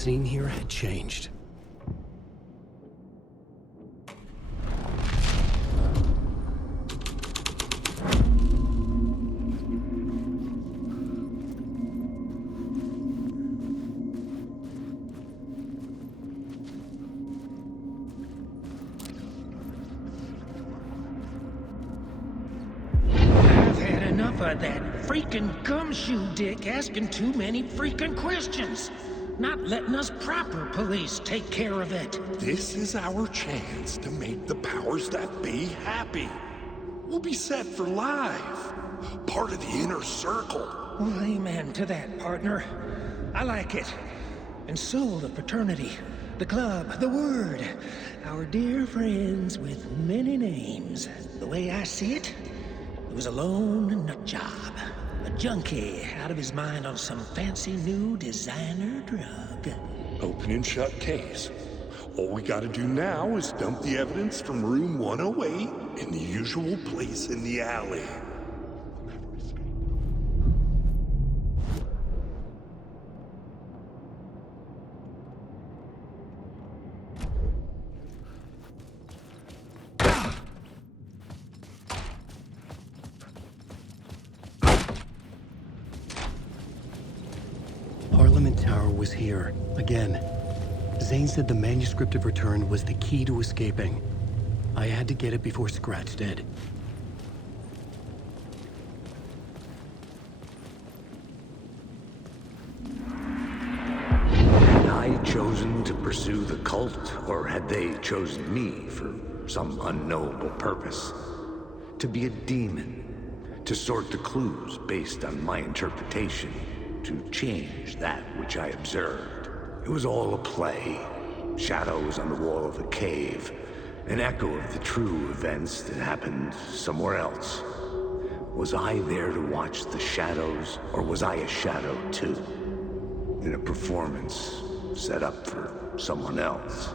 scene here had changed. That freaking gumshoe dick asking too many freaking questions. Not letting us proper police take care of it. This is our chance to make the powers that be happy. We'll be set for life. Part of the inner circle. Well, amen to that, partner. I like it. And so the fraternity, the club, the word. Our dear friends with many names. The way I see it, it was a lone nut job. A junkie out of his mind on some fancy new designer drug. Open and shut case. All we gotta do now is dump the evidence from room 108 in the usual place in the alley. Tower was here, again. Zane said the manuscript of return was the key to escaping. I had to get it before Scratch did. Had I chosen to pursue the cult, or had they chosen me for some unknowable purpose? To be a demon, to sort the clues based on my interpretation, to change that which I observed. It was all a play. Shadows on the wall of the cave. An echo of the true events that happened somewhere else. Was I there to watch the shadows, or was I a shadow too? In a performance set up for someone else.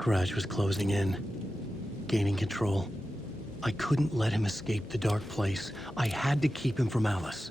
Scratch was closing in, gaining control. I couldn't let him escape the dark place. I had to keep him from Alice.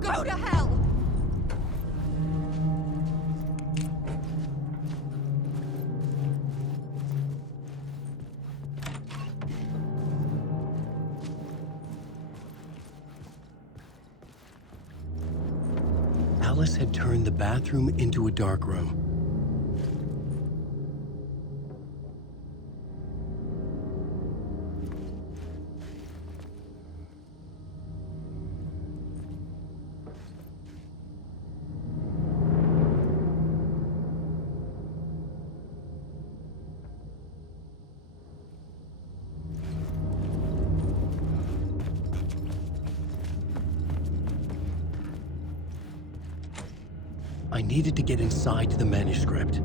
Go to hell! Alice had turned the bathroom into a dark room. I needed to get inside the manuscript.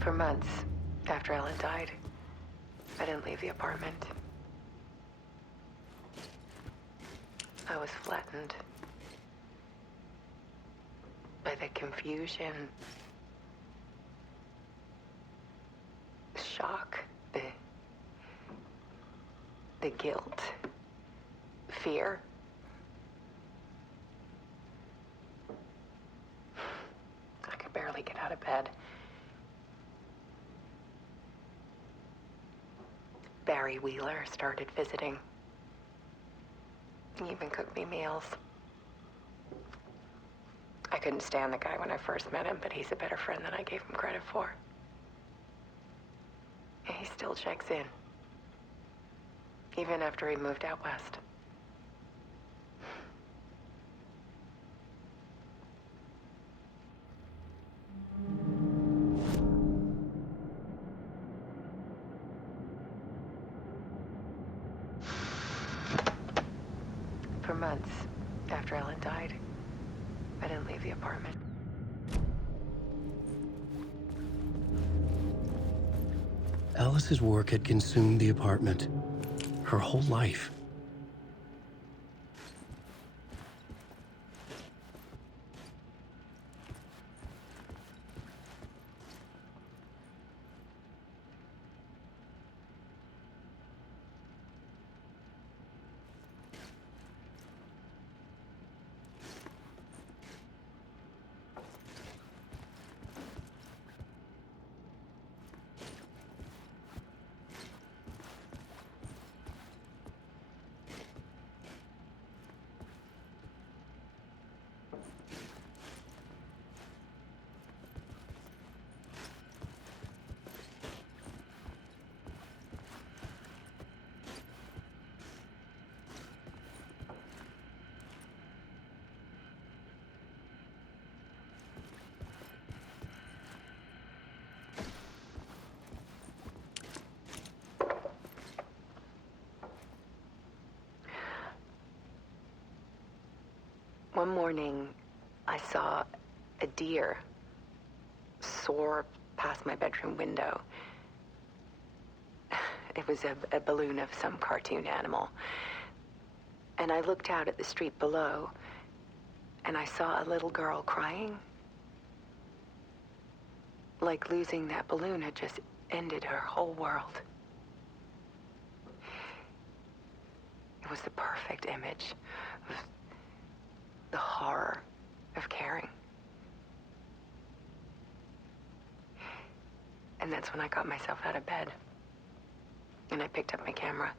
For months after Ellen died, I didn't leave the apartment. I was flattened by the confusion, the shock, the guilt, fear. I could barely get out of bed. Gary Wheeler started visiting. He even cooked me meals. I couldn't stand the guy when I first met him, but he's a better friend than I gave him credit for. And he still checks in. Even after he moved out west. For months after Ellen died, I didn't leave the apartment. Alice's work had consumed the apartment. Her whole life. One morning, I saw a deer soar past my bedroom window. It was a balloon of some cartoon animal. And I looked out at the street below, and I saw a little girl crying. Like losing that balloon had just ended her whole world. It was the perfect image of the horror of caring. And that's when I got myself out of bed. And I picked up my camera.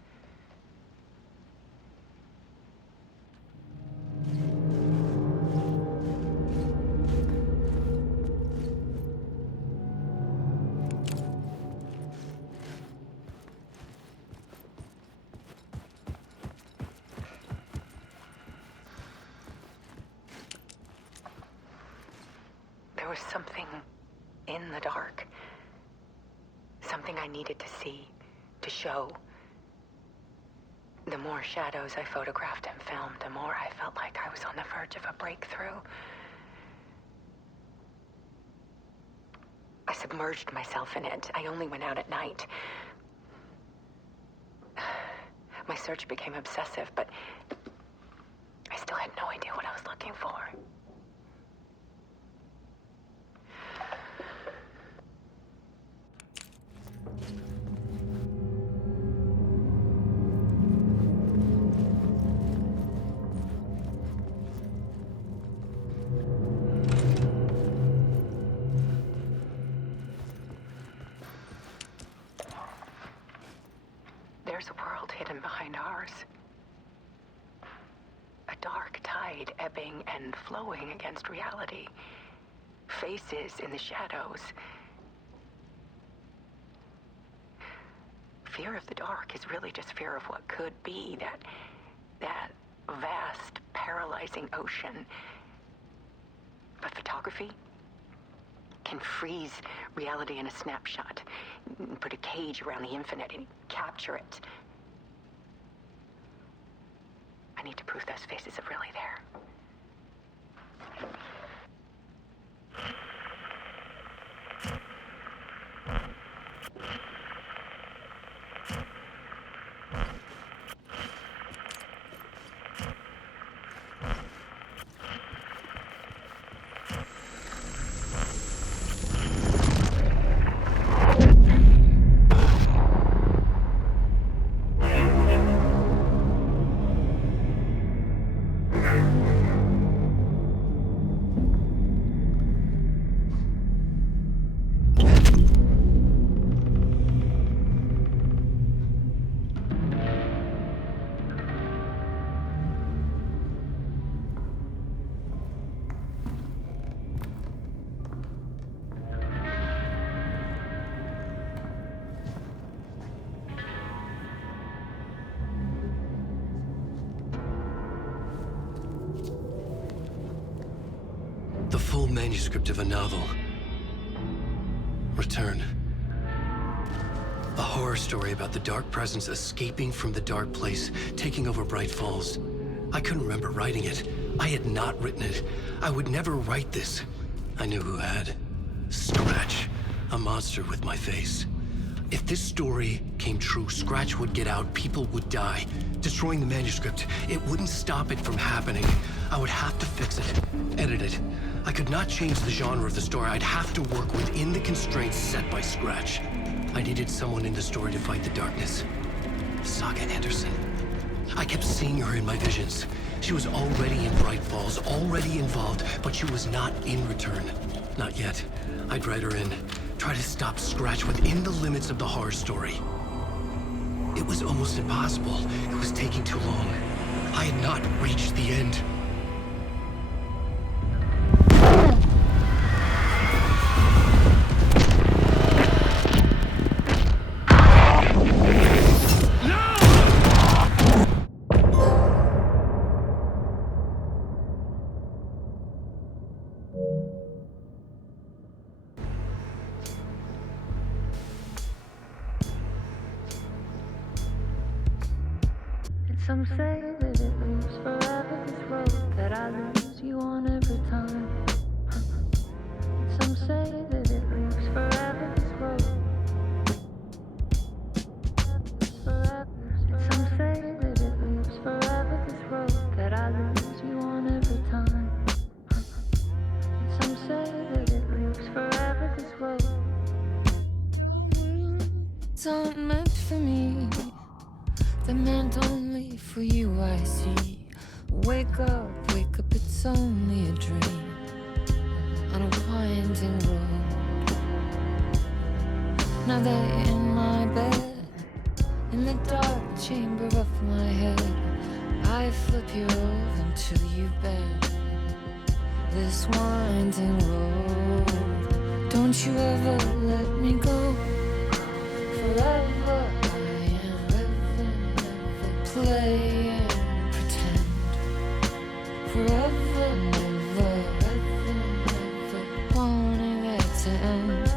There was something in the dark. Something I needed to see, to show. The more shadows I photographed and filmed, the more I felt like I was on the verge of a breakthrough. I submerged myself in it. I only went out at night. My search became obsessive, but I still had no idea what I was looking for. There's a world hidden behind ours. A dark tide ebbing and flowing against reality. Faces in the shadows. Fear of the dark is really just fear of what could be, that vast, paralyzing ocean. But photography can freeze reality in a snapshot, put a cage around the infinite and capture it. I need to prove those faces are really there. full manuscript of a novel. Return. A horror story about the dark presence escaping from the dark place, taking over Bright Falls. I couldn't remember writing it. I had not written it. I would never write this. I knew who had. Scratch. A monster with my face. If this story came true, Scratch would get out, people would die. Destroying the manuscript, it wouldn't stop it from happening. I would have to fix it, edit it. I could not change the genre of the story. I'd have to work within the constraints set by Scratch. I needed someone in the story to fight the darkness. Saga Anderson. I kept seeing her in my visions. She was already in Bright Falls, already involved, but she was not in Return. Not yet. I'd write her in. Try to stop Scratch within the limits of the horror story. It was almost impossible. It was taking too long. I had not reached the end. Some say that it moves forever, this road that I lose you on every time. Some say that it moves forever, this road. Some say that it moves forever, this road that I lose you on every time. Some say that it moves forever, this road. It's not meant for me. The meant only for you, I see. Wake up, it's only a dream on a winding road. Now that you're in my bed, in the dark chamber of my head, I flip you over until you bend this winding road. Don't you ever let me go. Forever play and pretend. Forever, never, wanting it to end.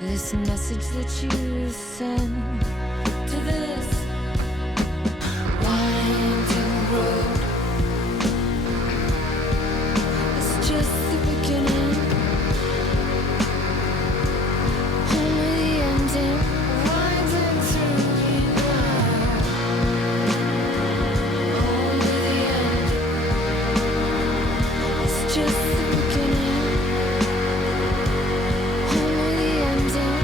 This message that you send to this winding road, it's just the beginning, only the ending. Winding through me now. Just the beginning, only the ending.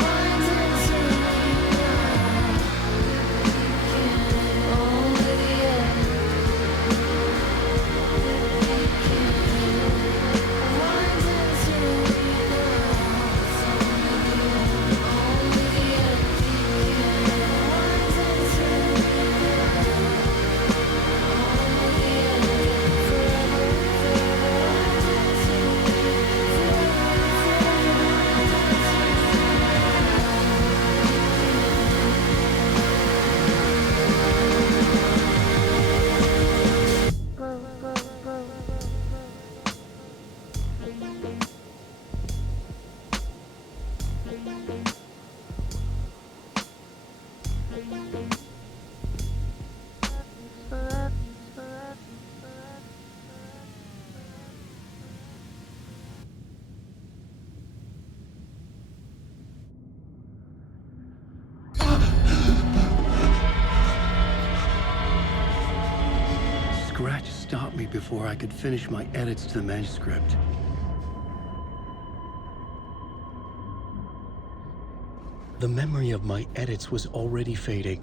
Winding through me now. Only the end. Winding through me now. Only the end. Winding through me now. Only the end. Forever. Scratch stopped me before I could finish my edits to the manuscript. The memory of my edits was already fading.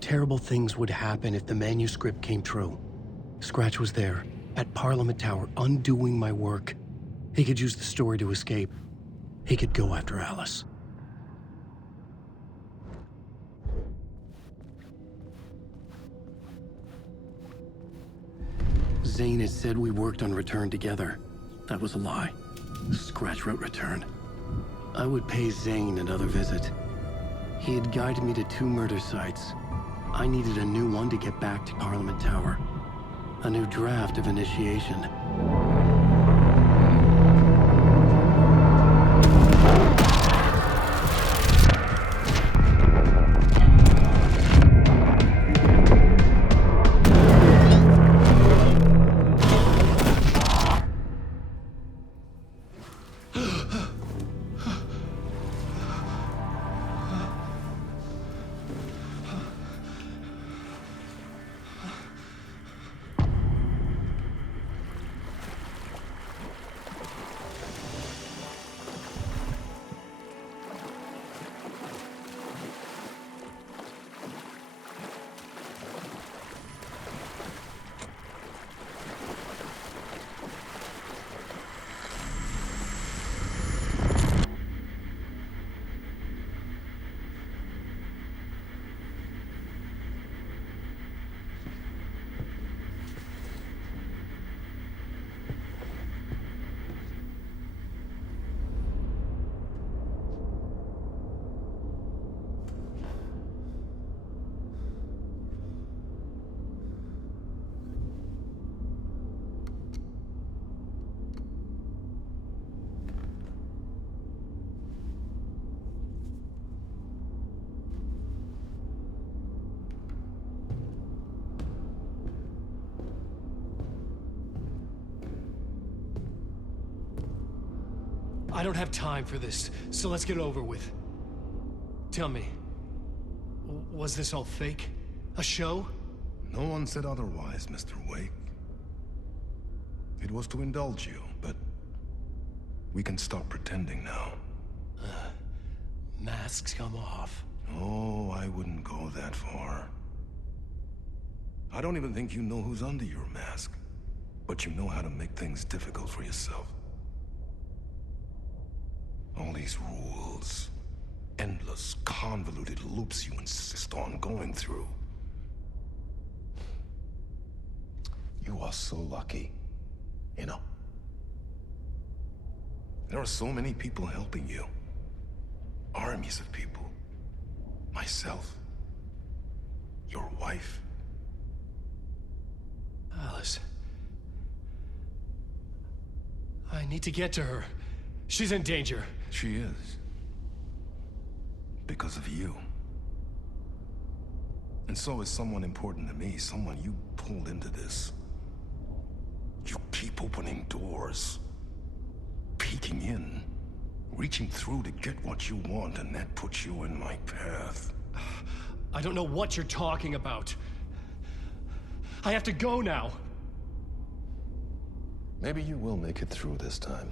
Terrible things would happen if the manuscript came true. Scratch was there, at Parliament Tower, undoing my work. He could use the story to escape. He could go after Alice. Zane had said we worked on Return together. That was a lie. Scratch wrote Return. I would pay Zane another visit. He had guided me to 2 murder sites. I needed a new one to get back to Parliament Tower. A new draft of Initiation. I don't have time for this, so let's get it over with. Tell me, was this all fake? A show? No one said otherwise, Mr. Wake. It was to indulge you, but we can stop pretending now. Masks come off. Oh, I wouldn't go that far. I don't even think you know who's under your mask, but you know how to make things difficult for yourself. All these rules, endless, convoluted loops you insist on going through. You are so lucky, you know. There are so many people helping you. Armies of people. Myself. Your wife. Alice. I need to get to her. She's in danger. She is. Because of you. And so is someone important to me, someone you pulled into this. You keep opening doors. Peeking in. Reaching through to get what you want, and that puts you in my path. I don't know what you're talking about. I have to go now. Maybe you will make it through this time.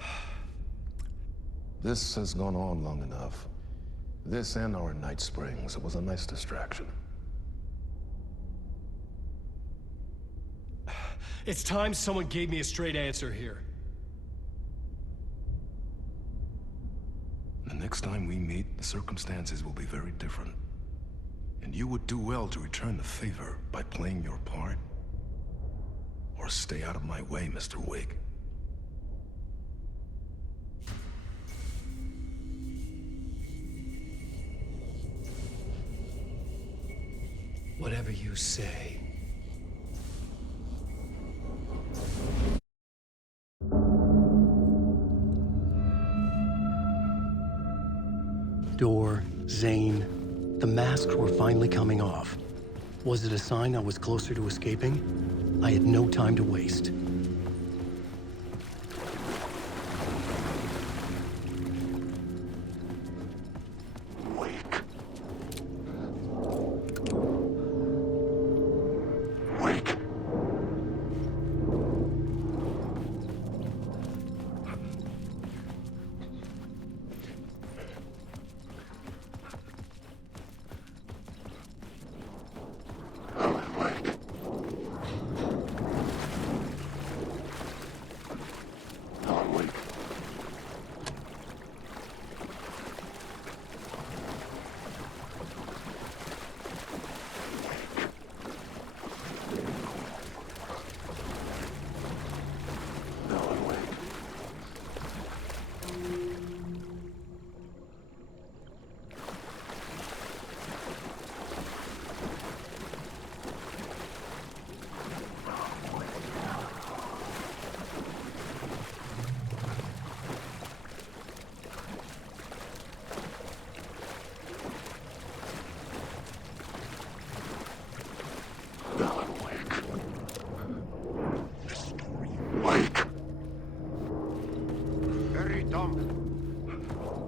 This has gone on long enough. This and our night springs. It was a nice distraction. It's time someone gave me a straight answer here. The next time we meet, the circumstances will be very different. And you would do well to return the favor by playing your part. Or stay out of my way, Mr. Wake. Whatever you say. Door, Zane, the masks were finally coming off. Was it a sign I was closer to escaping? I had no time to waste. Wake. Wake.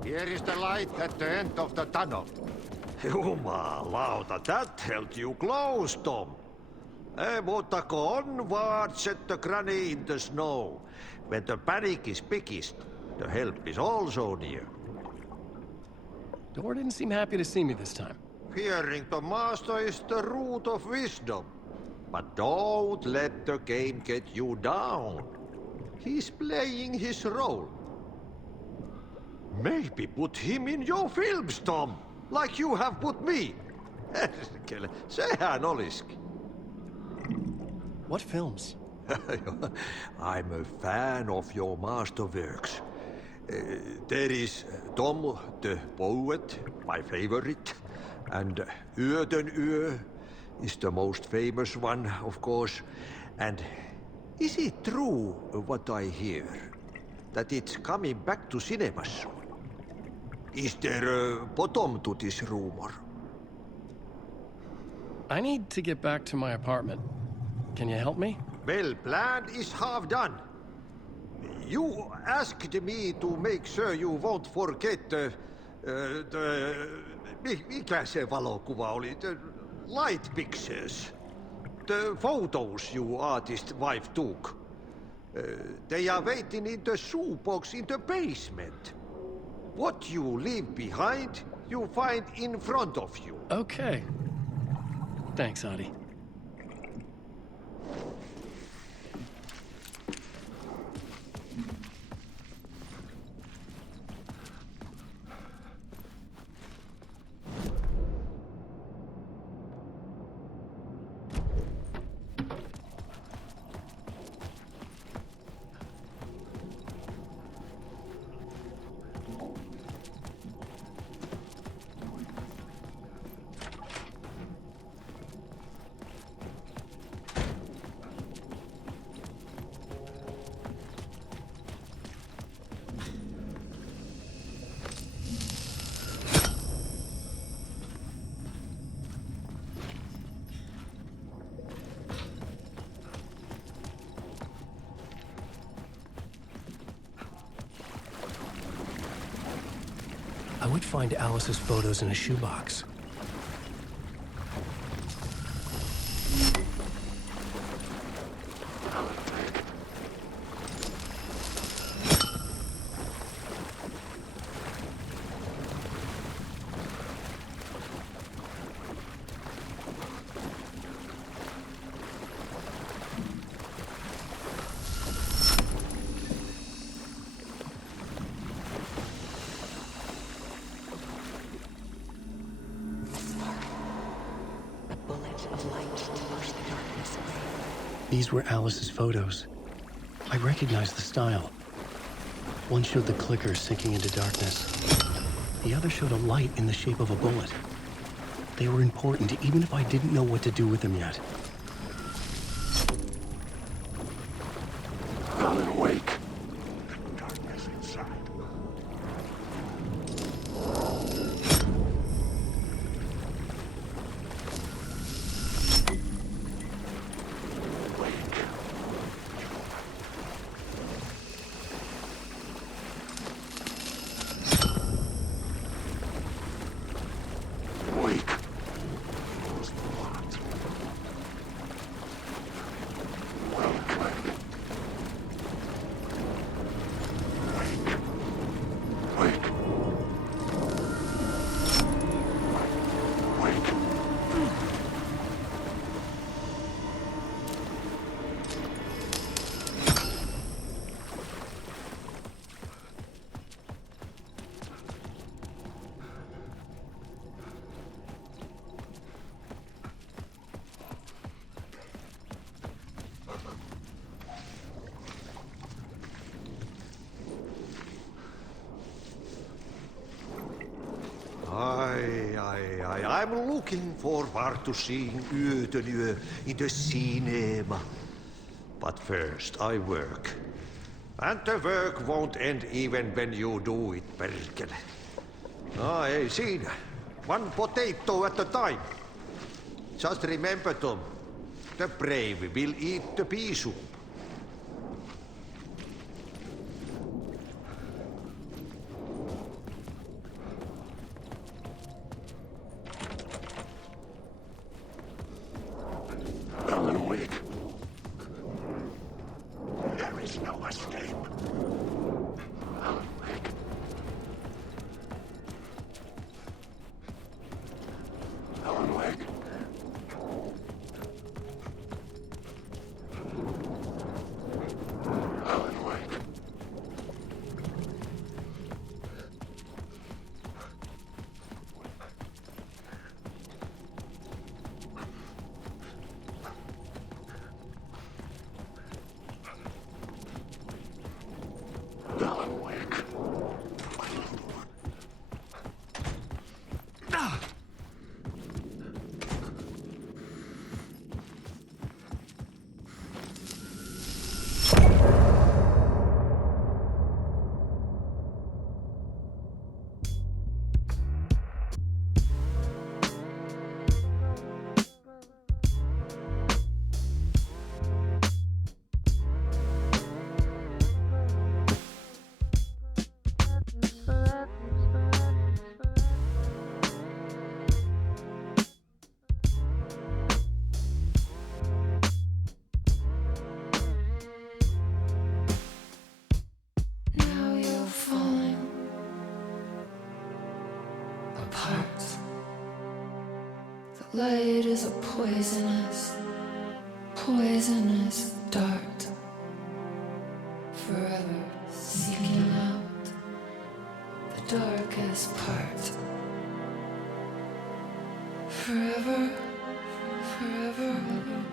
Here is the light at the end of the tunnel. Jumalauta, that held you close, Tom. Mutta go onward, set the granny in the snow. When the panic is biggest, the help is also near. Door didn't seem happy to see me this time. Fearing the master is the root of wisdom. But don't let the game get you down. He's playing his role. Maybe put him in your films, Tom, like you have put me. Sehän olisikin. What films? I'm a fan of your masterworks. There is Tom the Poet, my favorite, and Yöden Yö is the most famous one, of course. And is it true what I hear, that it's coming back to cinemas soon? Is there a bottom to this rumor? I need to get back to my apartment. Can you help me? Well, plan is half done. You asked me to make sure you won't forget mikä se valokuva oli? The light pictures. The photos your artist wife took. They are waiting in the shoebox in the basement. What you leave behind, you find in front of you. Okay. Thanks, Adi. I would find Alice's photos in a shoebox. These were Alice's photos. I recognized the style. One showed the clicker sinking into darkness. The other showed a light in the shape of a bullet. They were important, even if I didn't know what to do with them yet. Alan, awake. Darkness inside. I'm looking forward to seeing Yötön yö in the cinema. But first I work. And the work won't end even when you do it, perkele. Ei siinä. One potato at a time. Just remember, Tom. The brave will eat the pea soup. Alan, awake. There is no escape. Alan, awake. Alan, awake. Alan, awake. Alan, awake. Light is a poisonous, poisonous dart, forever seeking out the darkest part. Forever, forever,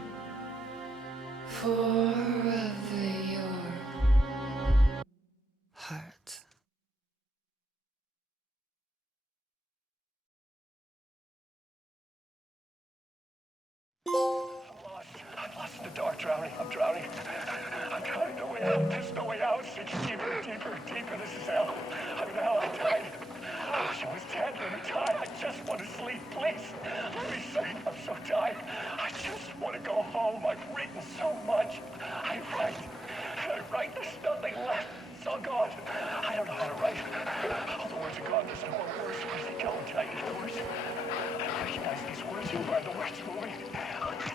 forever your heart. I'm lost in the dark, drowning. I'm drowning. I'm drowning. No way out. There's no way out. Sinking deeper, deeper, deeper. This is hell. I'm in hell. I died. I wish I was dead. Let me die. I just want to sleep, please. Let me sleep. I'm so tired. I just want to go home. I've written so much. I write. There's nothing left. It's all gone. I don't know how to write. All the words are gone. There's no more words. Where do they go? Did I eat the words? I recognize these words. Who are the words moving?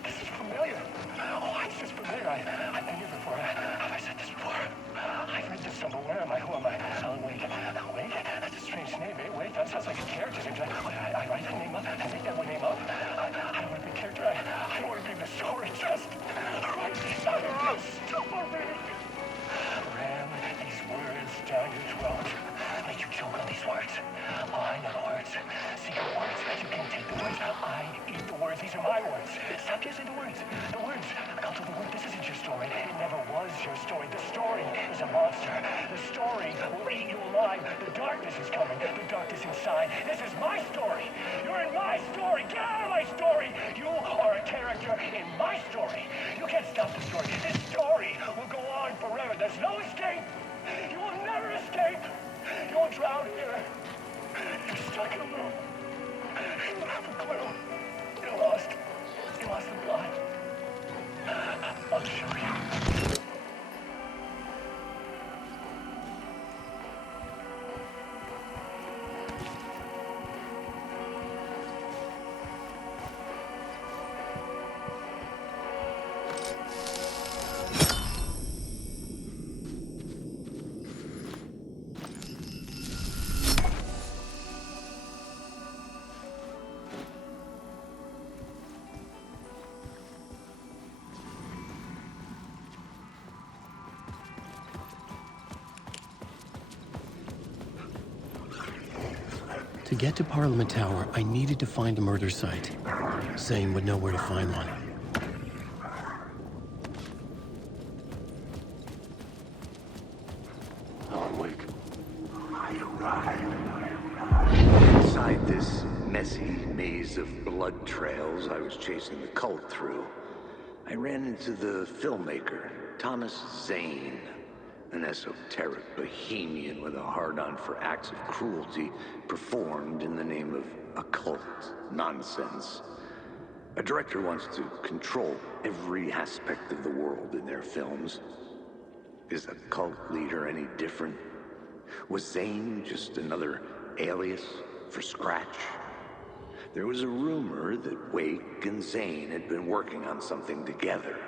This is familiar. Oh, why is this familiar? I've been here before. Have I said this before? I've read this somewhere. Where am I? Who am I? Oh, wait. That's a strange name. Wait, that sounds like a character. I write that name up. I make that one name up. I don't want to be a character. I don't want to be in the story. Just write these out of the story. Ram these words down your throat. Make you choke on these words. Oh, I know the words. Secret words. You can't take the words. I eat the words. These are my words. Stop using the words. The words. I'll tell the word. This isn't your story. It never was your story. The story is a monster. The story will eat you alive. The darkness is coming. The darkness inside. This is my story. You're in my story. Get out of my story. You are a character in my story. You can't stop the story. This story will go on forever. There's no escape. You will never escape. You will drown here. You're stuck in a loop. You don't have a clue. You're lost. You lost the plot. I'll show you. To get to Parliament Tower, I needed to find a murder site. Zane would know where to find one. Awake. Inside this messy maze of blood trails I was chasing the cult through, I ran into the filmmaker, Thomas Zane, an esoteric bohemian with a hard-on for acts of cruelty performed in the name of occult nonsense. A director wants to control every aspect of the world in their films. Is a cult leader any different? Was Zane just another alias for Scratch? There was a rumor that Wake and Zane had been working on something together.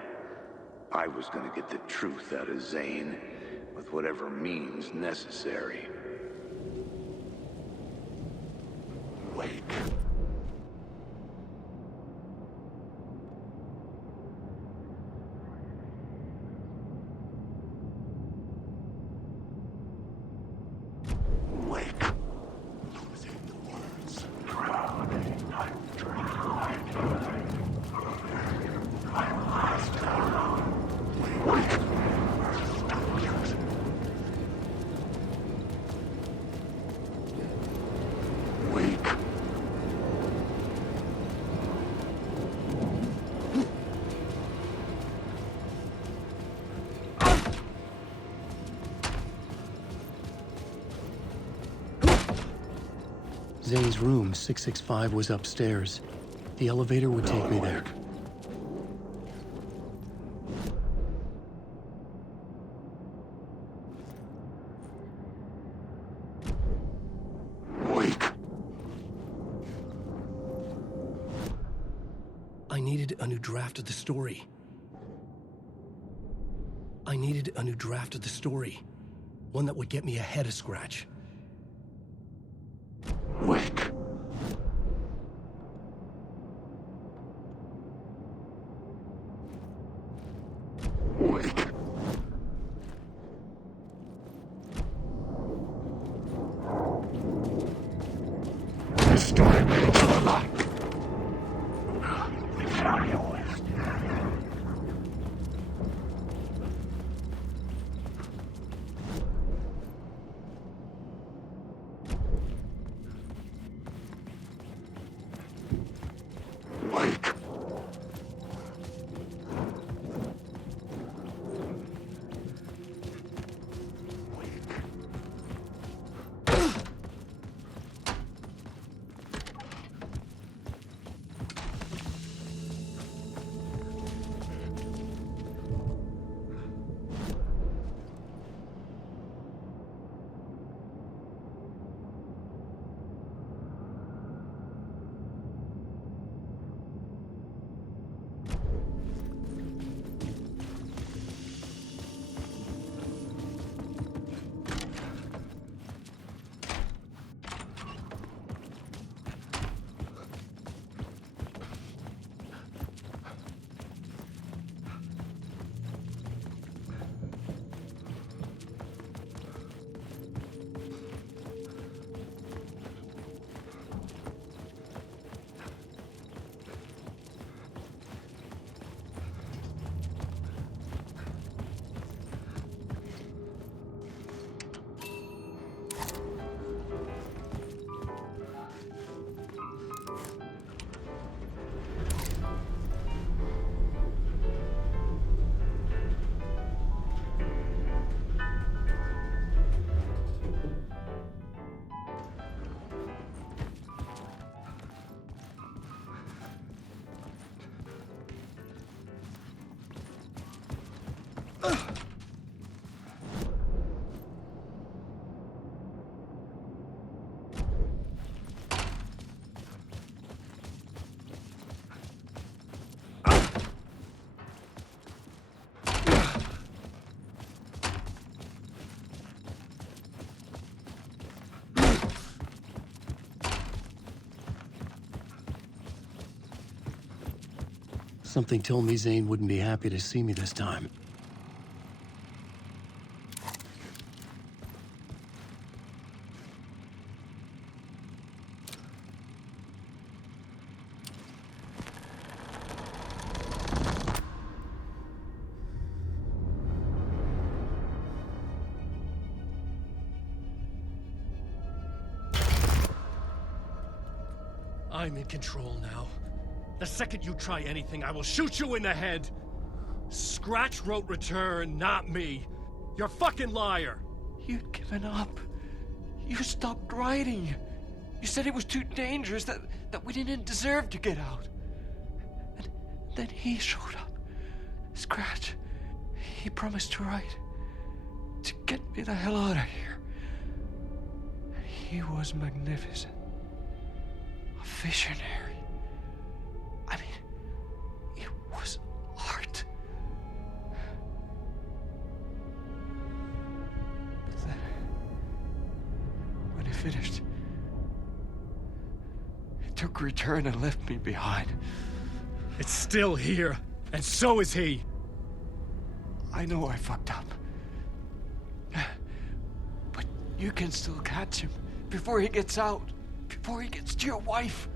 I was going to get the truth out of Zane with whatever means necessary. Wake. Wake. Losing the words. Drowning. I'm drowning. I'm lost. Wake. Wake. Zane's room, 665, was upstairs. The elevator would take me there. Wake. I needed a new draft of the story. I needed a new draft of the story. One that would get me ahead of Scratch. Wake. Something told me Zane wouldn't be happy to see me this time. I'm in control now. The second you try anything, I will shoot you in the head. Scratch wrote return, not me. You're a fucking liar. You'd given up. You stopped writing. You said it was too dangerous, that we didn't deserve to get out. And then he showed up. Scratch. He promised to write. To get me the hell out of here. He was magnificent. A visionary. I mean, it was art. But then, when he finished, he took a return and left me behind. It's still here, and so is he. I know I fucked up. But you can still catch him before he gets out, before he gets to your wife.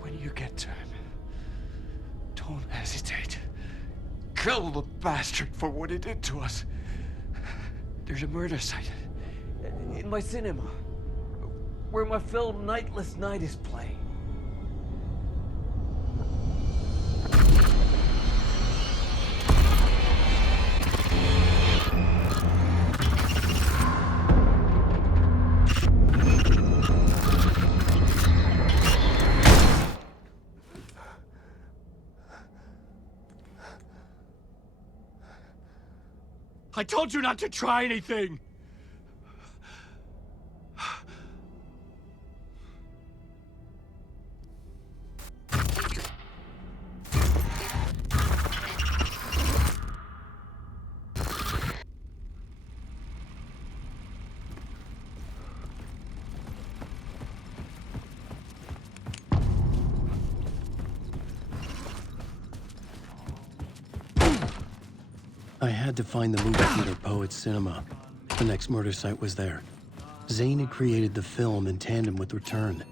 When you get to him, don't hesitate. Kill the bastard for what he did to us. There's a murder site in my cinema where my film Nightless Night is playing. I told you not to try anything! I had to find the movie theater Poets Cinema. The next murder site was there. Zane had created the film in tandem with Return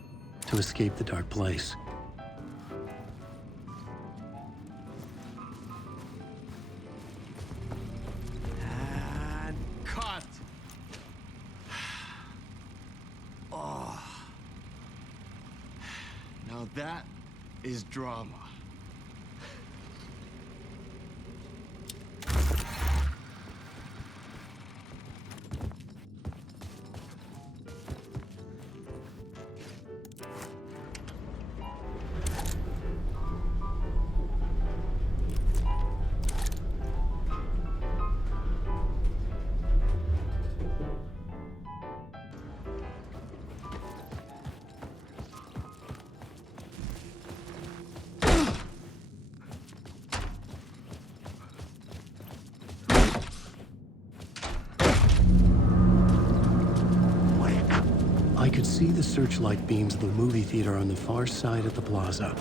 to escape the dark place. And cut. Oh. Now that is drama. I could see the searchlight beams of the movie theater on the far side of the plaza.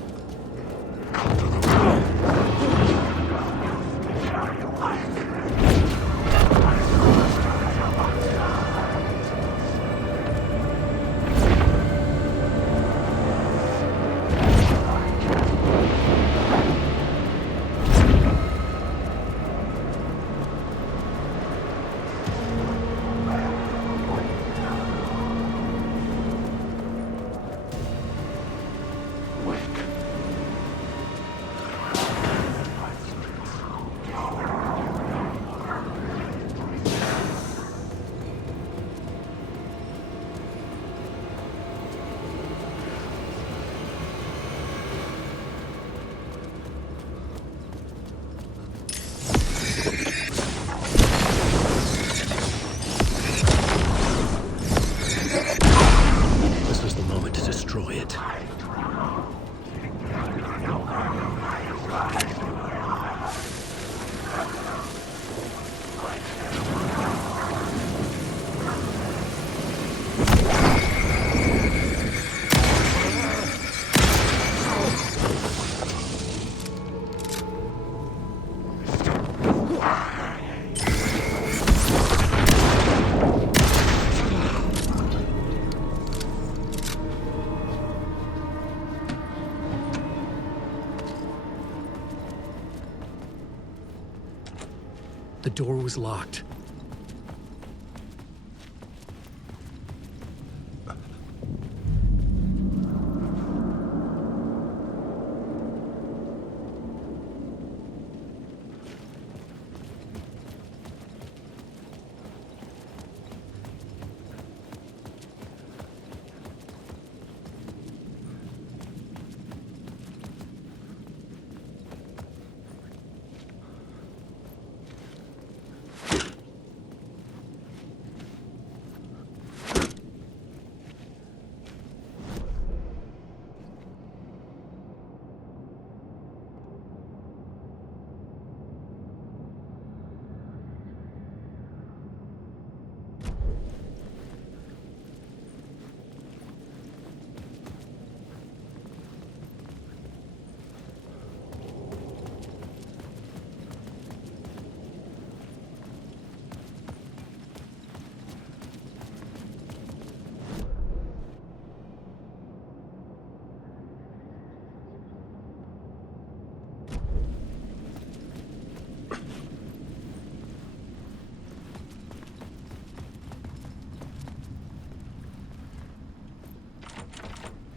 The door was locked.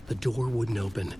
The door wouldn't open.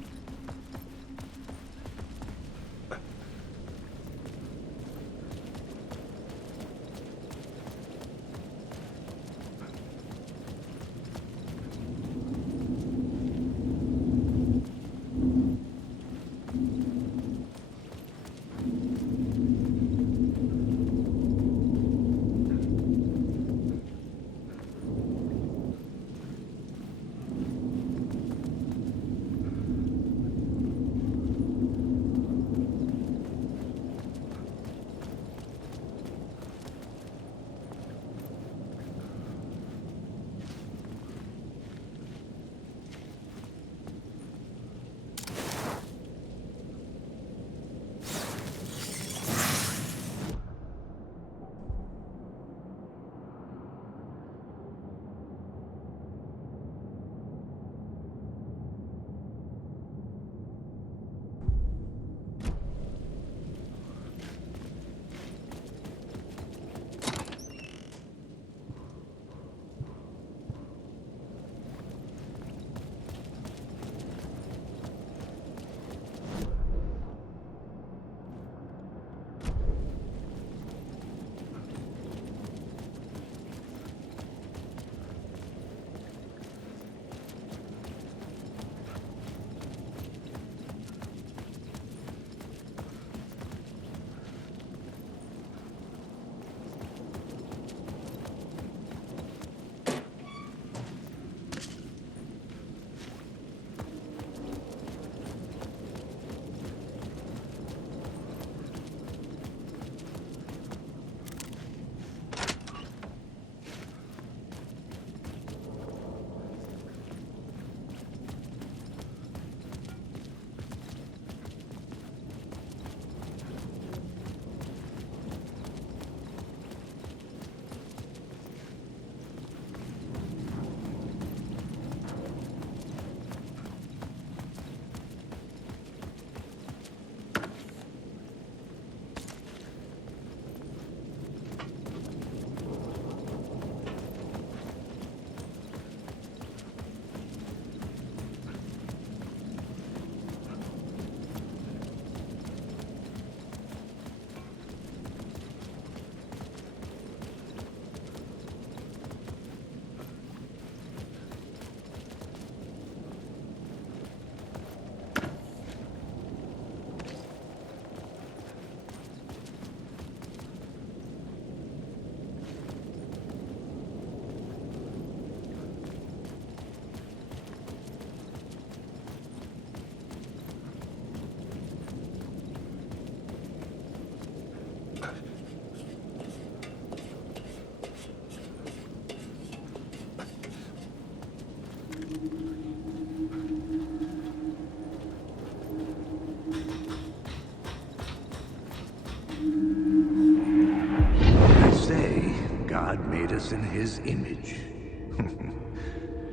God made us in his image.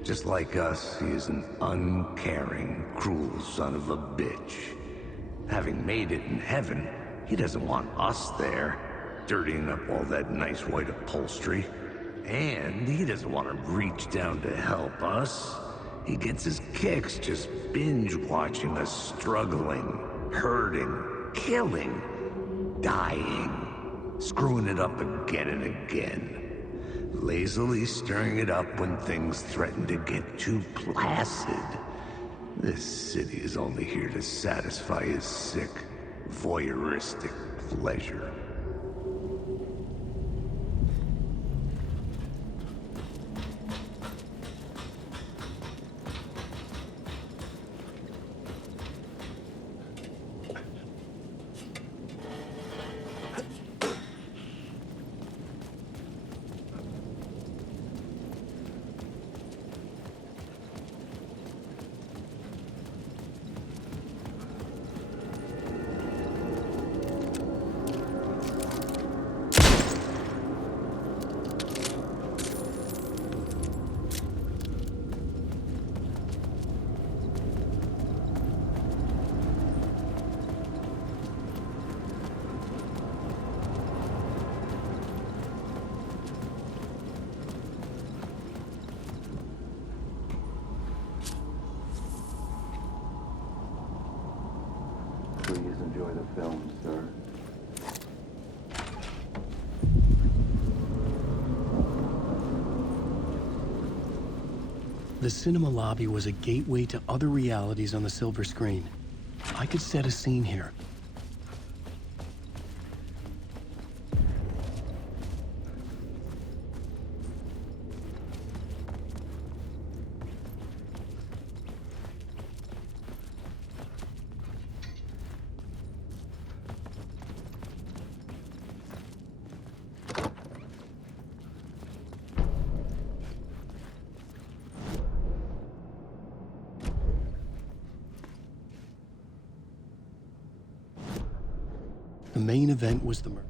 Just like us, he is an uncaring, cruel son of a bitch. Having made it in heaven, he doesn't want us there. dirtying up all that nice white upholstery. And he doesn't want to reach down to help us. He gets his kicks just binge-watching us struggling, hurting, killing, dying, screwing it up again and again. Lazily stirring it up when things threaten to get too placid. This city is only here to satisfy his sick, voyeuristic pleasure. Please enjoy the film, sir. The cinema lobby was a gateway to other realities on the silver screen. I could set a scene here. The main event was the murder.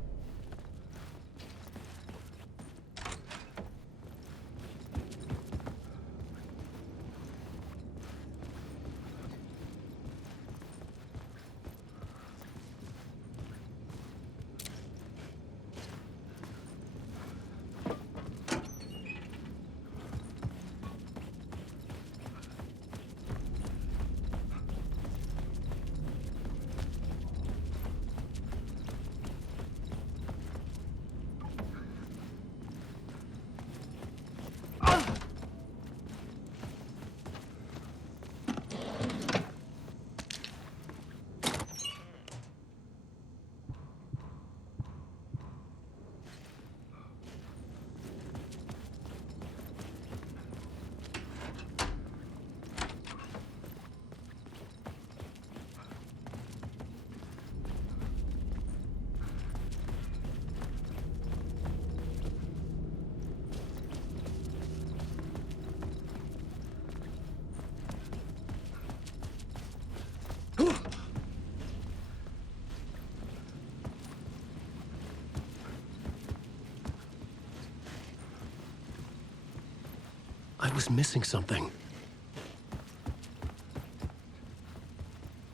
I was missing something.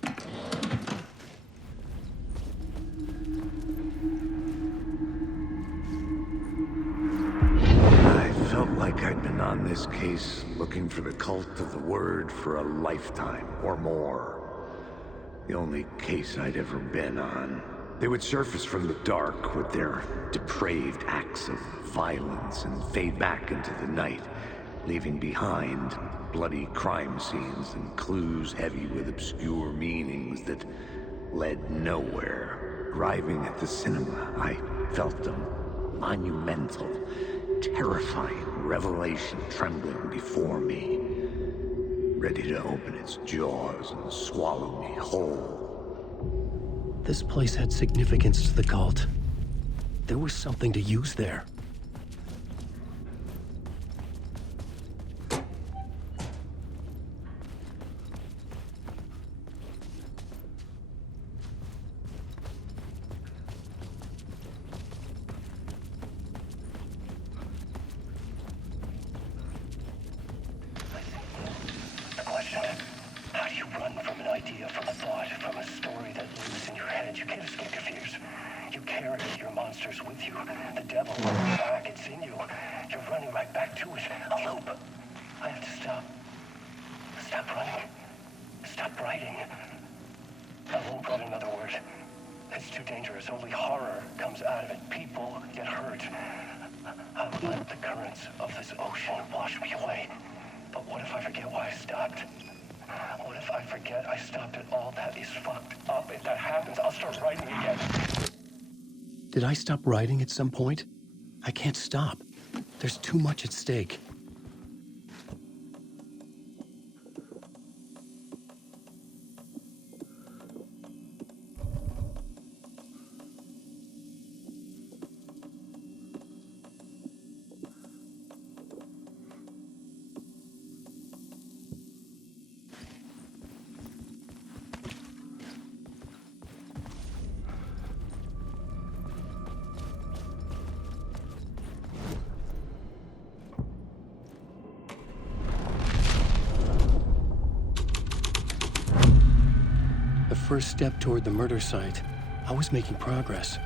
I felt like I'd been on this case looking for the cult of the word for a lifetime or more. The only case I'd ever been on. They would surface from the dark with their depraved acts of violence and fade back into the night, leaving behind bloody crime scenes and clues heavy with obscure meanings that led nowhere. Arriving at the cinema, I felt a monumental, terrifying revelation trembling before me, ready to open its jaws and swallow me whole. This place had significance to the cult. There was something to use there. The question, how do you run from an idea, from a thought, from a story that lives in your head? You can't escape your fears. You carry your monsters with let the currents of this ocean wash me away. But what if I forget why I stopped? What if I forget I stopped at all? That is fucked up. If that happens, I'll start writing again. Did I stop writing at some point? I can't stop. There's too much at stake. The first step toward the murder site. I was making progress.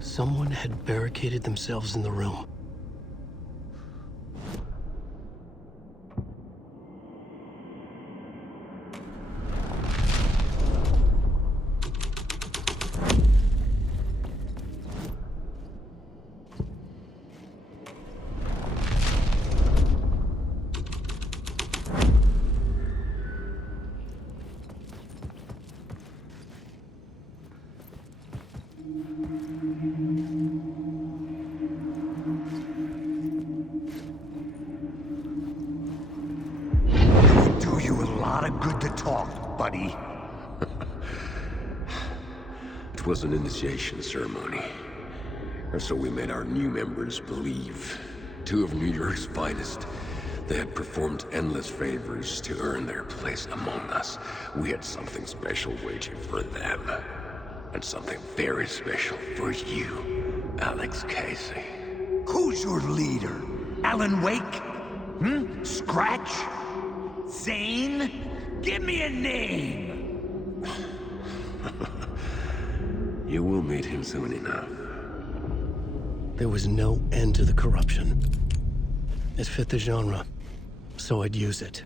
Someone had barricaded themselves in the room. Buddy. It was an initiation ceremony. And so we made our new members believe. 2 of New York's finest. They had performed endless favors to earn their place among us. We had something special waiting for them. And something very special for you, Alex Casey. Who's your leader? Alan Wake? Scratch? Zane? Give me a name! You will meet him soon enough. There was no end to the corruption. It fit the genre, so I'd use it.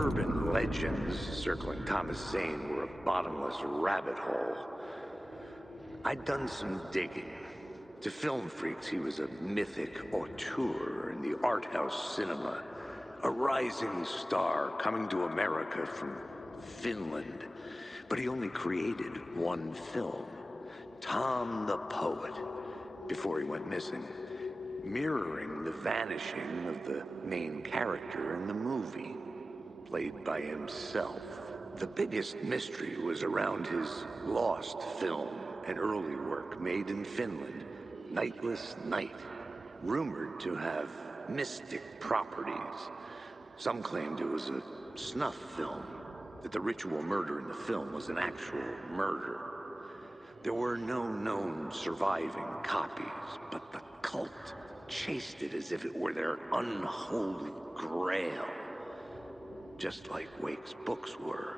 urban legends circling Thomas Zane were a bottomless rabbit hole. I'd done some digging. To film freaks, he was a mythic auteur in the art house cinema. A rising star coming to America from Finland. But he only created one film, Tom the Poet, before he went missing, mirroring the vanishing of the main character in the movie, played by himself. The biggest mystery was around his lost film, an early work made in Finland, Nightless Night, rumored to have mystic properties. Some claimed it was a snuff film, that the ritual murder in the film was an actual murder. There were no known surviving copies, but the cult chased it as if it were their unholy grail, just like Wake's books were.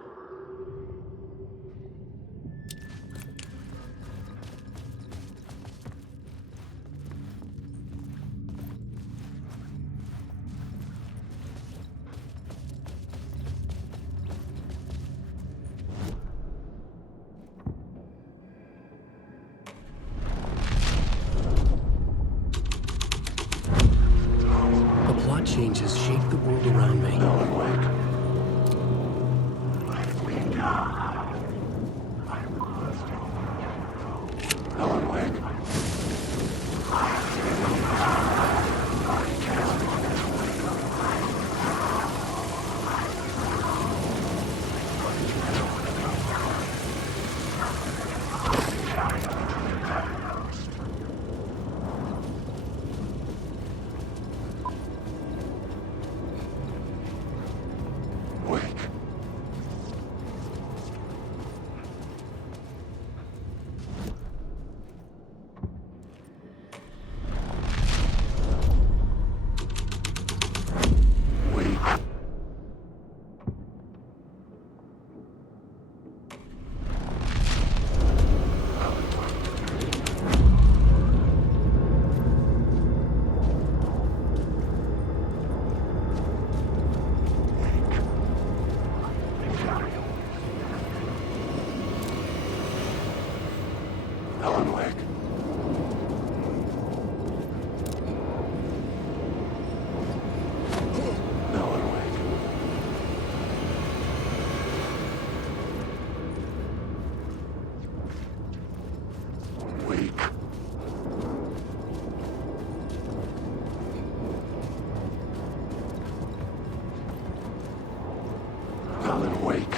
Changes shape the world around me. Alan Wake. Alan Wake. Alan Wake. Alan Wake. Wake. Alan Wake.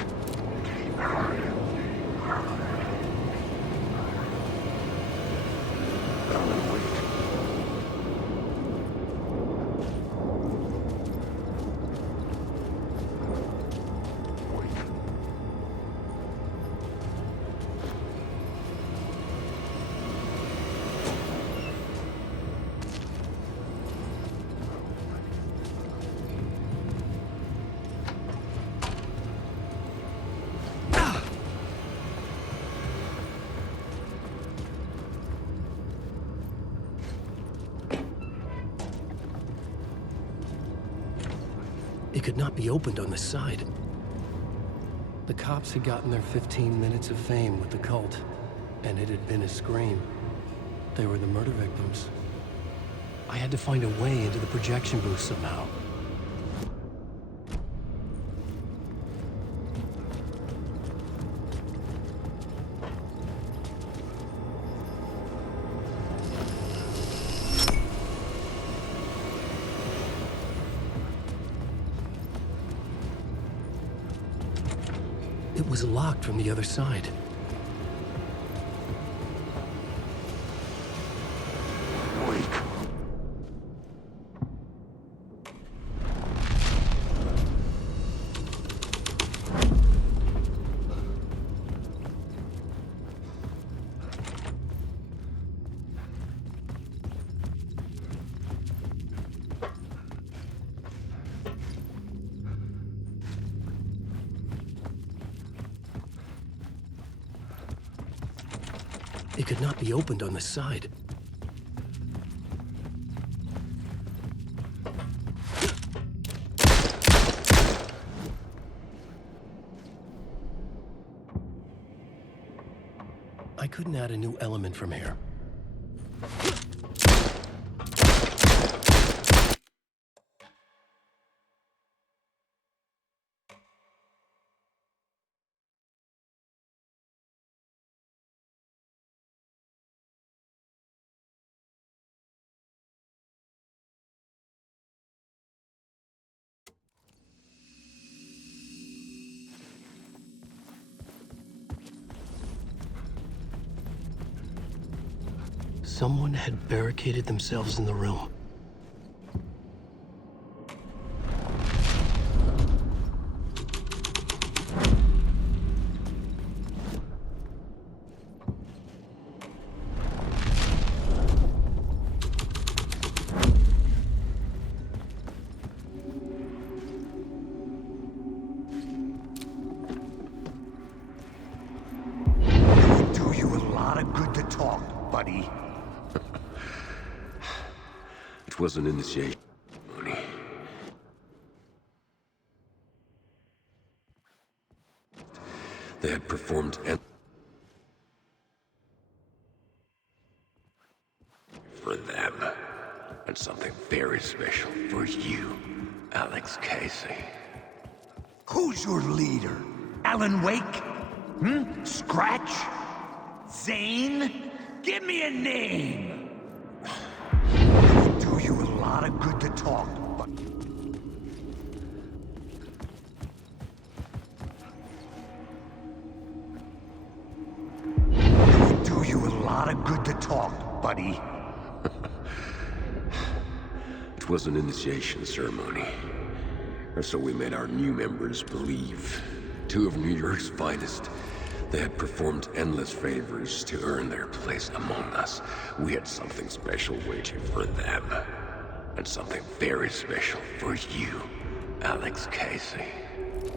It could not be opened on this side. The cops had gotten their 15 minutes of fame with the cult, and it had been a scream. They were the murder victims. I had to find a way into the projection booth somehow. It was locked from the other side. It could not be opened on this side. couldn't add a new element from here. Someone had barricaded themselves in the room. Do you a lot of good to talk, buddy. It was an initiation ceremony. They had performed for them, and something very special for you, Alex Casey. Who's your leader? Alan Wake? Scratch? Zane? Give me a name! Do you a lot of good to talk, but... Do you a lot of good to talk, buddy. It was an initiation ceremony. Or so we made our new members believe. Two of New York's finest. They had performed endless favors to earn their place among us. We had something special waiting for them. And something very special for you, Alex Casey.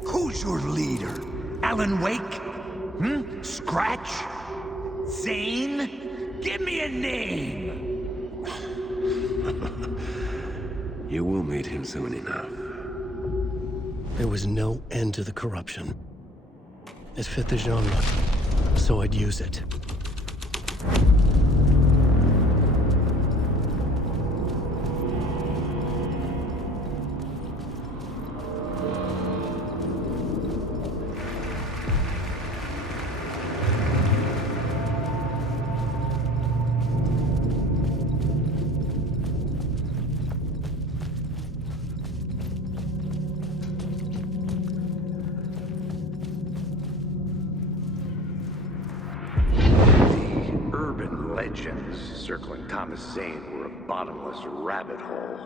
Who's your leader? Alan Wake? Scratch? Zane? Give me a name! You will meet him soon enough. There was no end to the corruption. It fit the genre, so I'd use it. Legends circling Thomas Zane were a bottomless rabbit hole.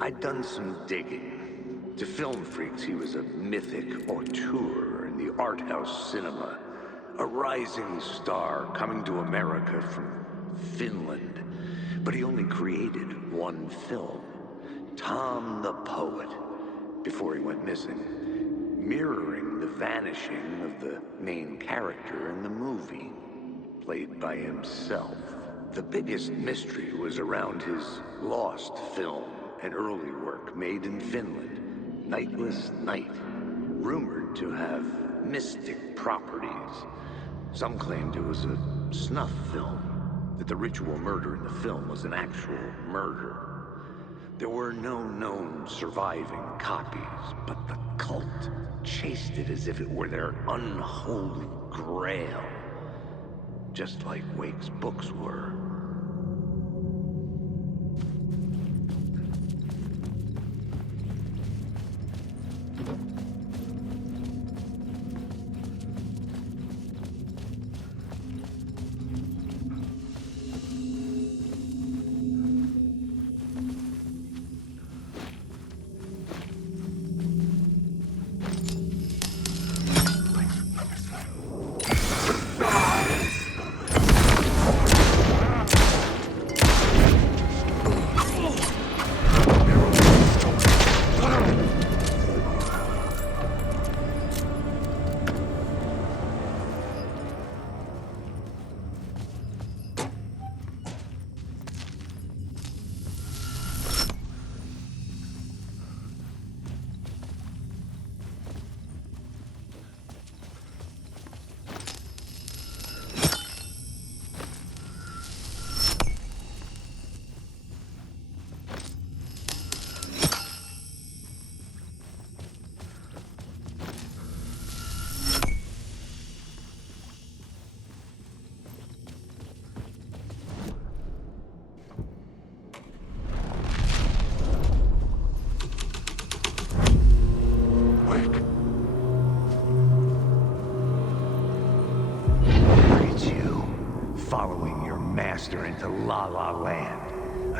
I'd done some digging. To film freaks, he was a mythic auteur in the art house cinema. A rising star coming to America from Finland. But he only created one film, Tom the Poet, before he went missing, mirroring the vanishing of the main character in the movie. Played by himself. The biggest mystery was around his lost film, an early work made in Finland, Nightless Night, rumored to have mystic properties. Some claimed it was a snuff film, that the ritual murder in the film was an actual murder. There were no known surviving copies, but the cult chased it as if it were their unholy grail. Just like Wake's books were.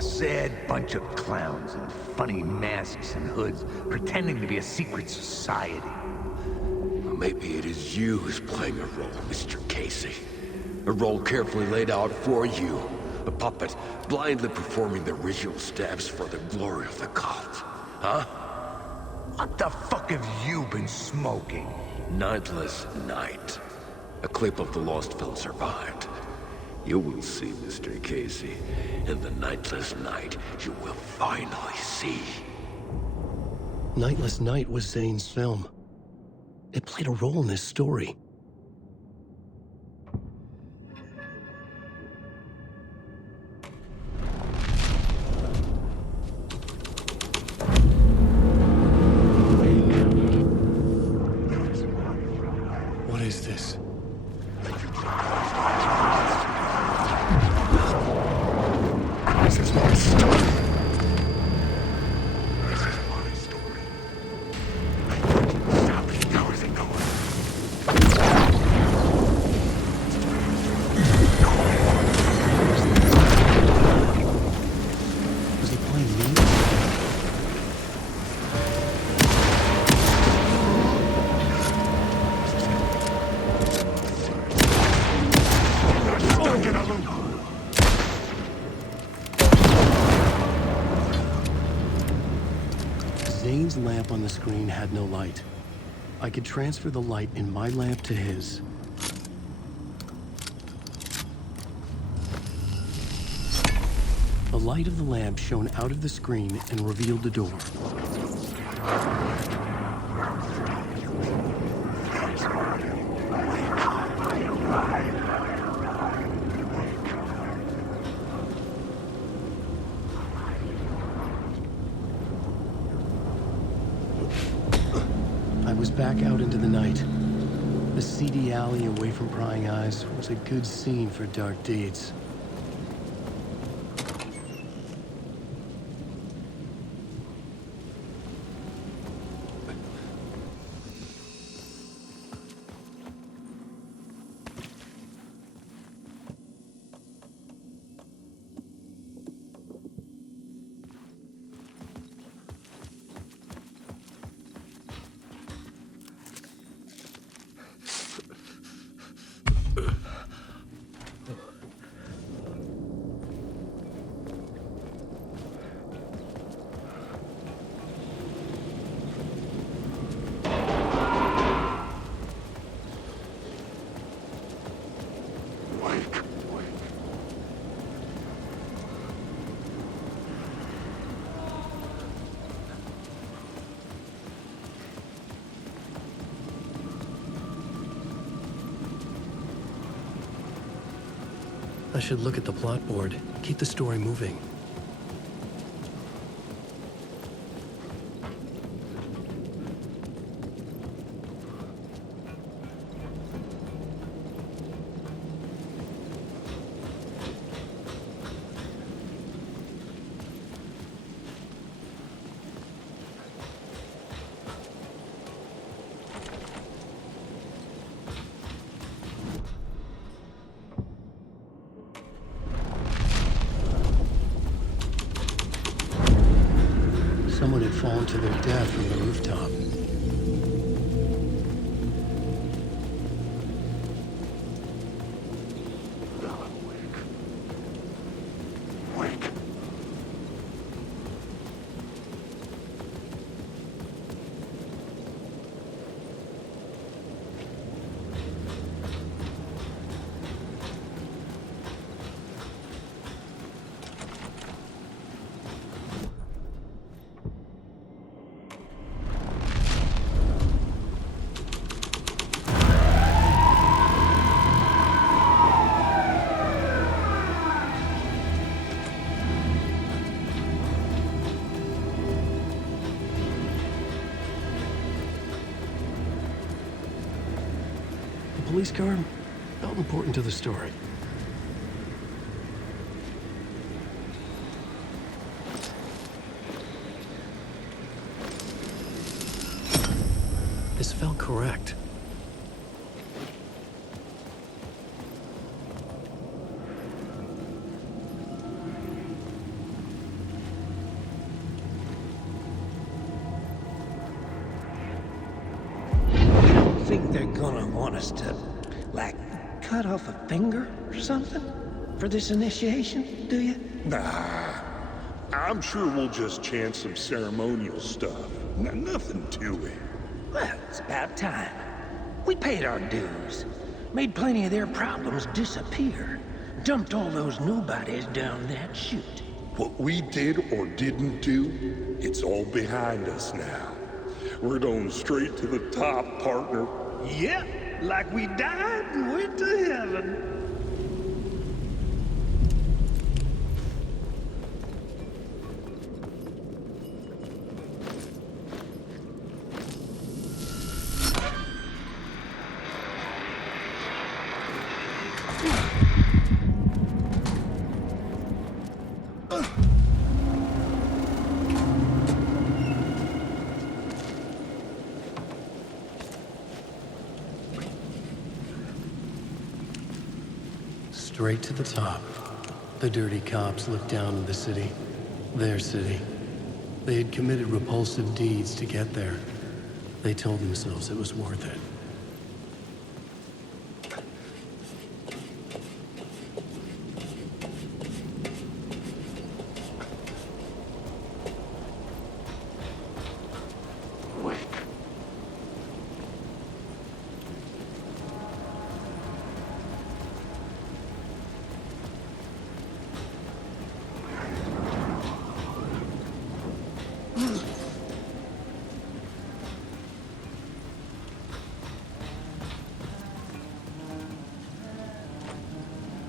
A sad bunch of clowns in funny masks and hoods, pretending to be a secret society. Well, maybe it is you who's playing a role, Mr. Casey. A role carefully laid out for you. A puppet, blindly performing the ritual steps for the glory of the cult. Huh? What the fuck have you been smoking? Nightless Night. A clip of the lost film survived. You will see, Mr. Casey. In the Nightless Night, you will finally see. Nightless Night was Zane's film. It played a role in this story. What is this? This is my story. This is my story. Stop it. How is it going? Was he playing me? Stuck in a loop. Zane's lamp on the screen had no light. I could transfer the light in my lamp to his. The light of the lamp shone out of the screen and revealed the door. I was back out into the night. The seedy alley away from prying eyes was a good scene for dark deeds. I should look at the plot board, keep the story moving. Someone had fallen to their death from the rooftop. The police car felt important to the story. This felt correct. gonna want us to, like, cut off a finger or something? For this initiation, do you? Nah, I'm sure we'll just chant some ceremonial stuff. Nothing to it. Well, it's about time. We paid our dues. Made plenty of their problems disappear. Dumped all those nobodies down that chute. What we did or didn't do, it's all behind us now. We're going straight to the top, partner. Yep, like we died and went to heaven. Straight to the top. The dirty cops looked down on the city. Their city. They had committed repulsive deeds to get there. They told themselves it was worth it.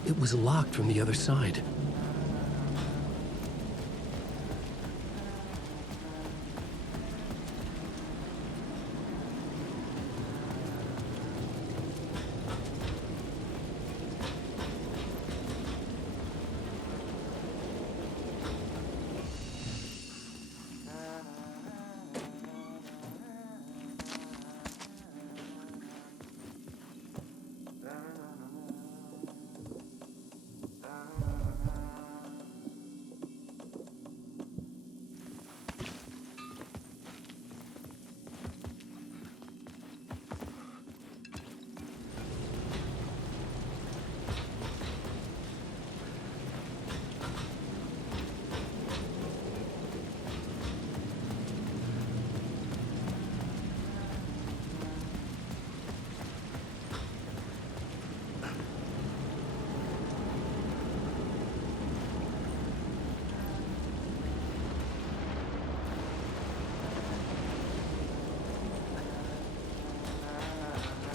It was locked from the other side.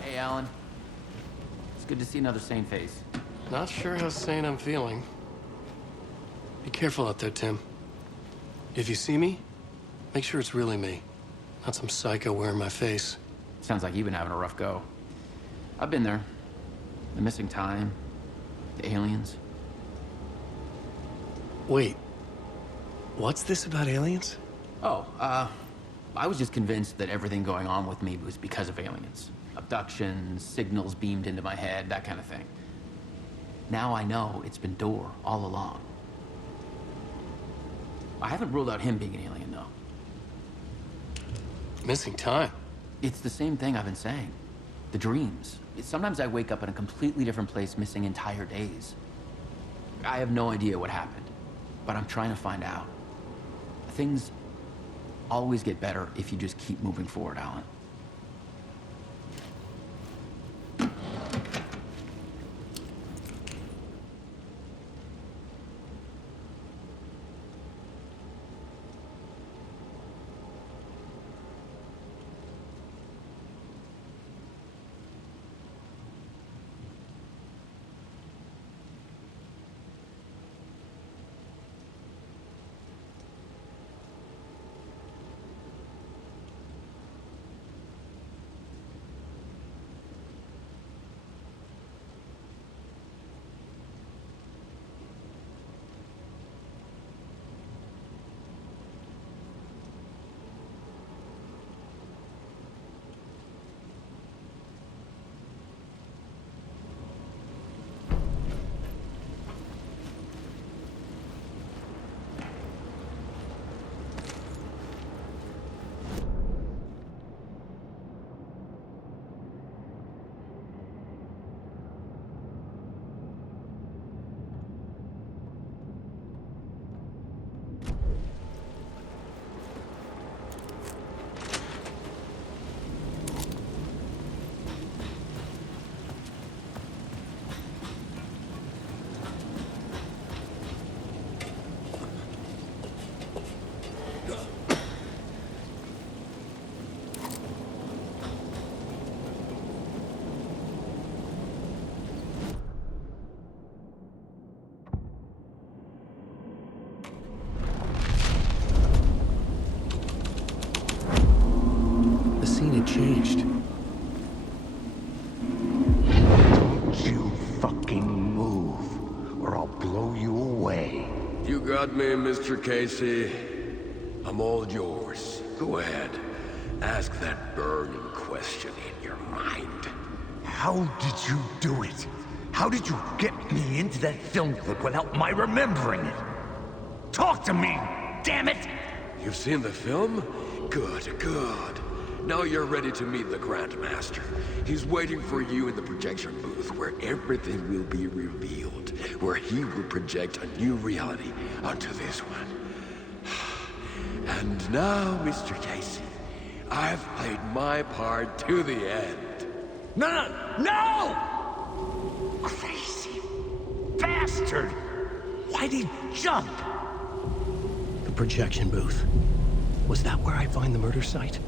Hey, Alan. It's good to see another sane face. Not sure how sane I'm feeling. Be careful out there, Tim. If you see me, make sure it's really me, not some psycho wearing my face. Sounds like you've been having a rough go. I've been there. The missing time, the aliens. Wait, what's this about aliens? Oh, I was just convinced that everything going on with me was because of aliens. Abductions, signals beamed into my head, that kind of thing. Now I know it's been Door all along. I haven't ruled out him being an alien, though. Missing time? It's the same thing I've been saying. The dreams. Sometimes I wake up in a completely different place, missing entire days. I have no idea what happened, but I'm trying to find out. Things always get better if you just keep moving forward, Alan. changed. Don't you fucking move, or I'll blow you away. You got me, Mr. Casey. I'm all yours. Go ahead. Ask that burning question in your mind. How did you do it? How did you get me into that film clip without my remembering it? Talk to me, damn it! You've seen the film? Good, good. Now you're ready to meet the Grandmaster. He's waiting for you in the projection booth where everything will be revealed, where he will project a new reality onto this one. And now, Mr. Casey, I've played my part to the end. No! Crazy bastard! Why'd he jump? The projection booth. Was that where I find the murder site?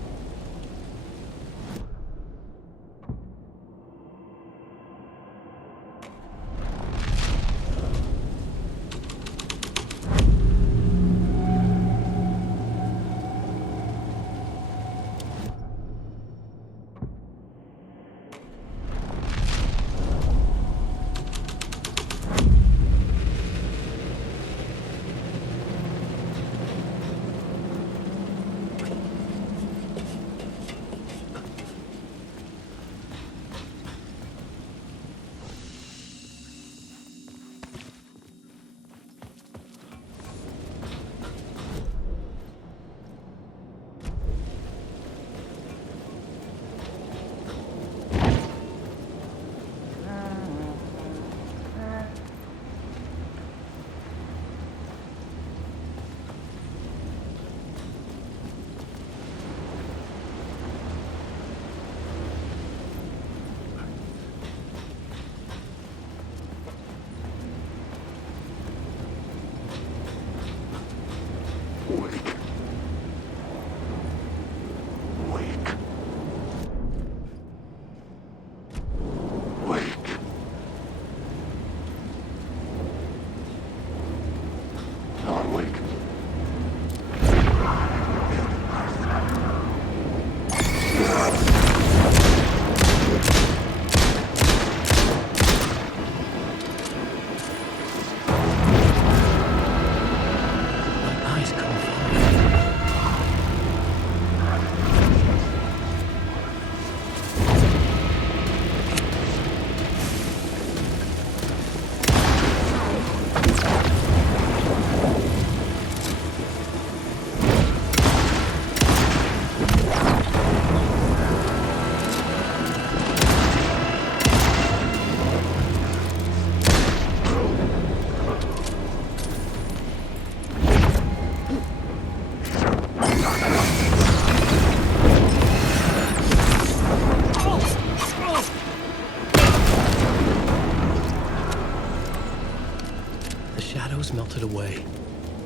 Melted away.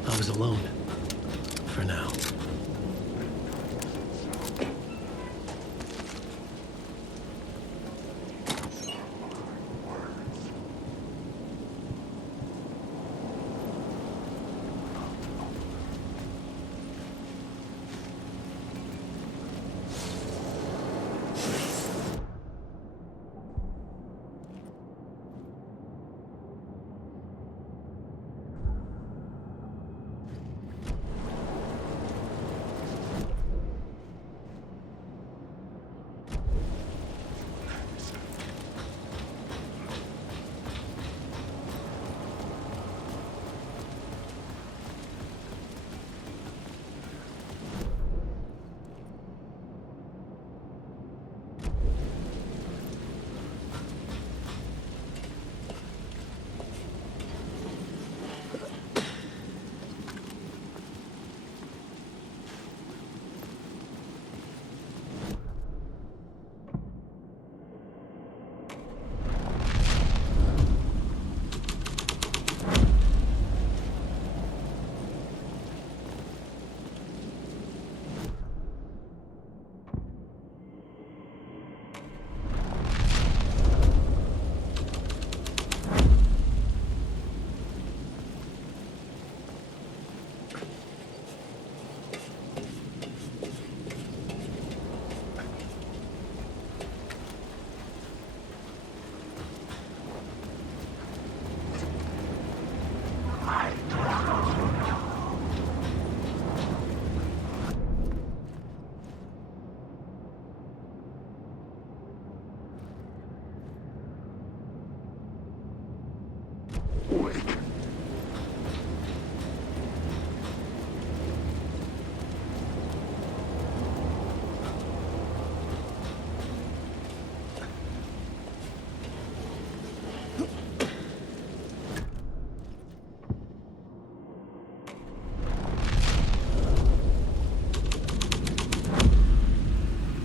I was alone. For now.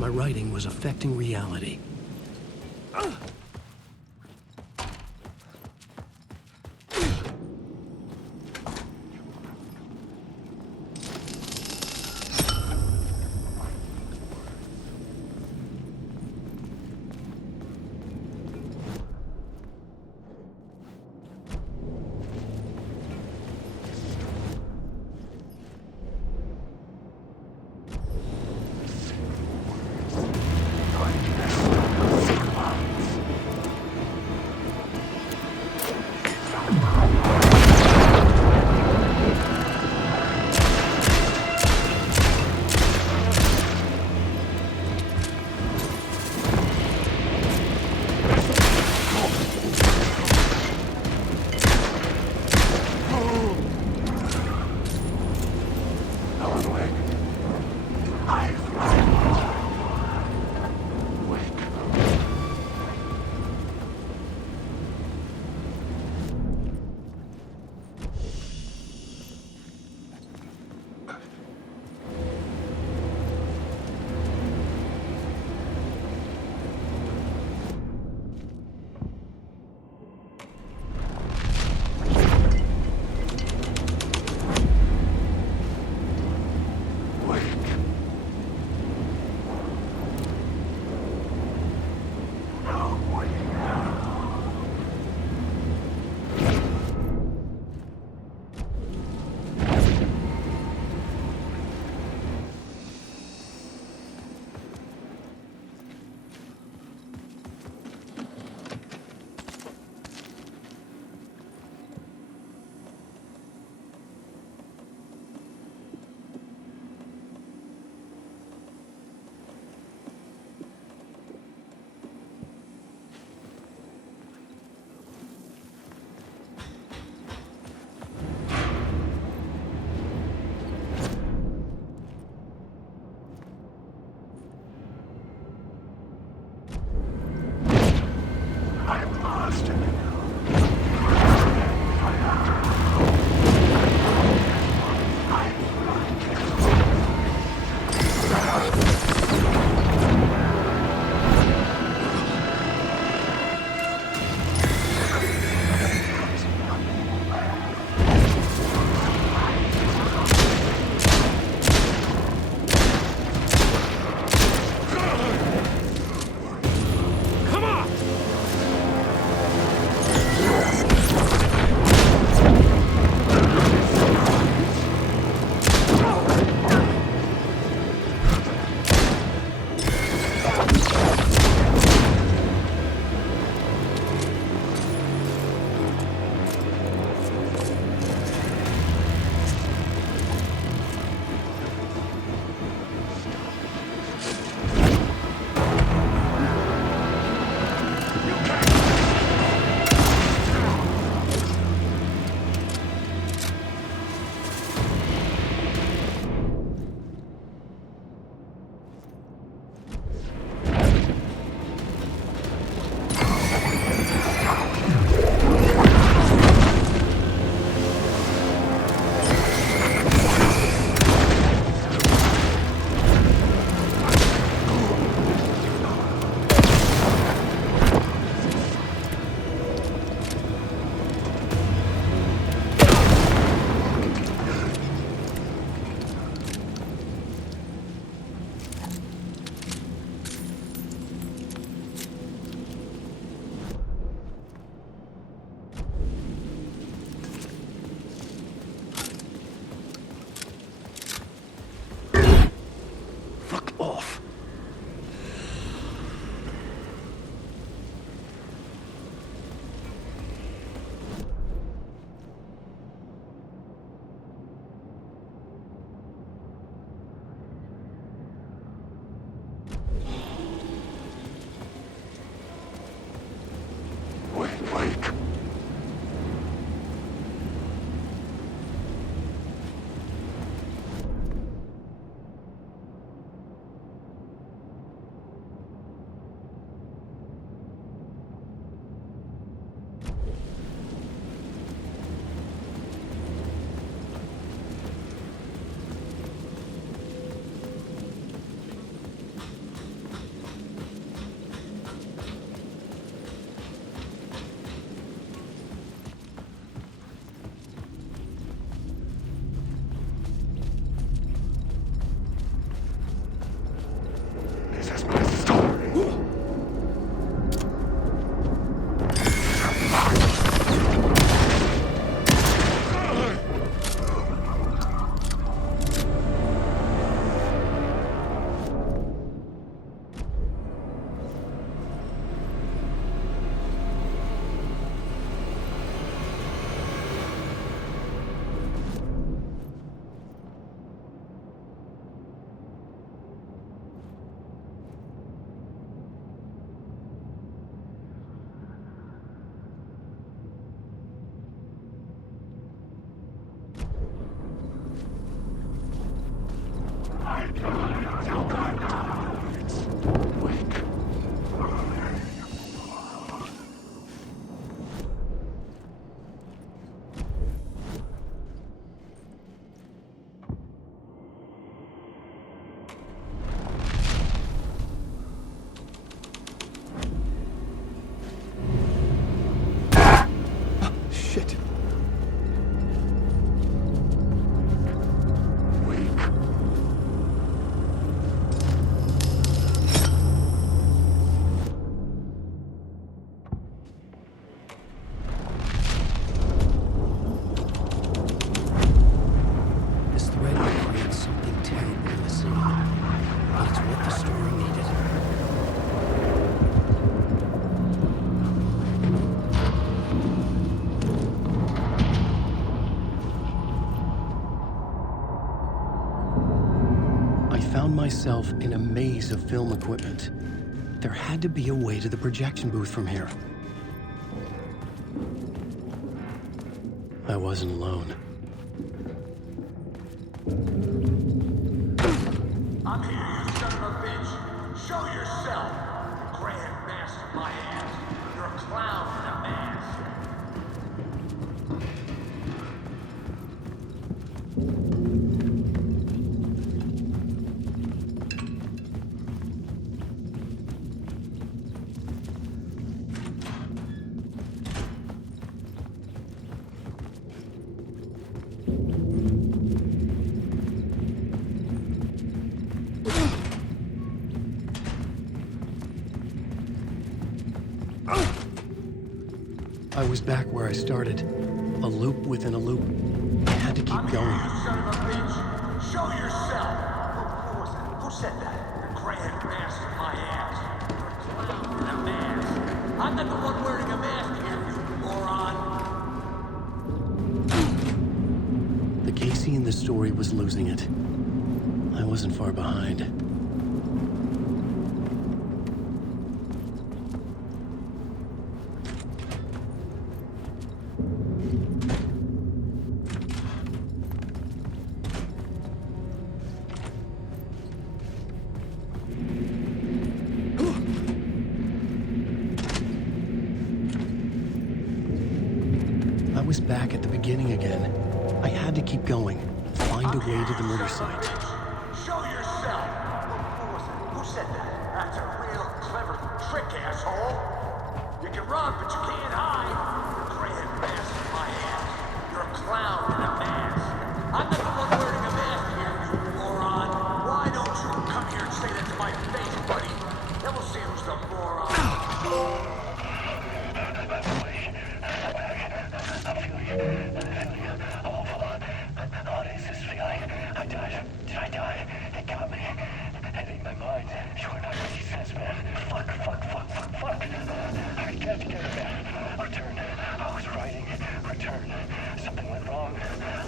my writing was affecting reality. something terrible in the city, but it's what the story needed. I found myself in a maze of film equipment. There had to be a way to the projection booth from here. I wasn't alone. I'm here, you son of a bitch. Show yourself. Grand master my ass. You're a clown in a mask. I was back where I started. A loop within a loop. I had to keep going. You son of a bitch. Show yourself. Who was it? Who said that? The grand master my ass. You're a clown in a mask. I'm not the one wearing a mask here, you moron. The Casey in the story was losing it. I wasn't far behind. I was back at the beginning again. I had to keep going, find a way to the murder site. Show yourself. Who was it? Who said that? That's a real clever trick, asshole. You can run, but you can't hide. You're grand master my ass. You're a clown in a mask. I'm not the one wearing a mask here, you moron. Why don't you come here and say that to my face, buddy? Then we'll see who's the moron. What is this feeling? I died. Did I die? It got me. It ate my mind. You're not making sense, man. Fuck. I can't get it, man. Return. I was writing. Return. Something went wrong.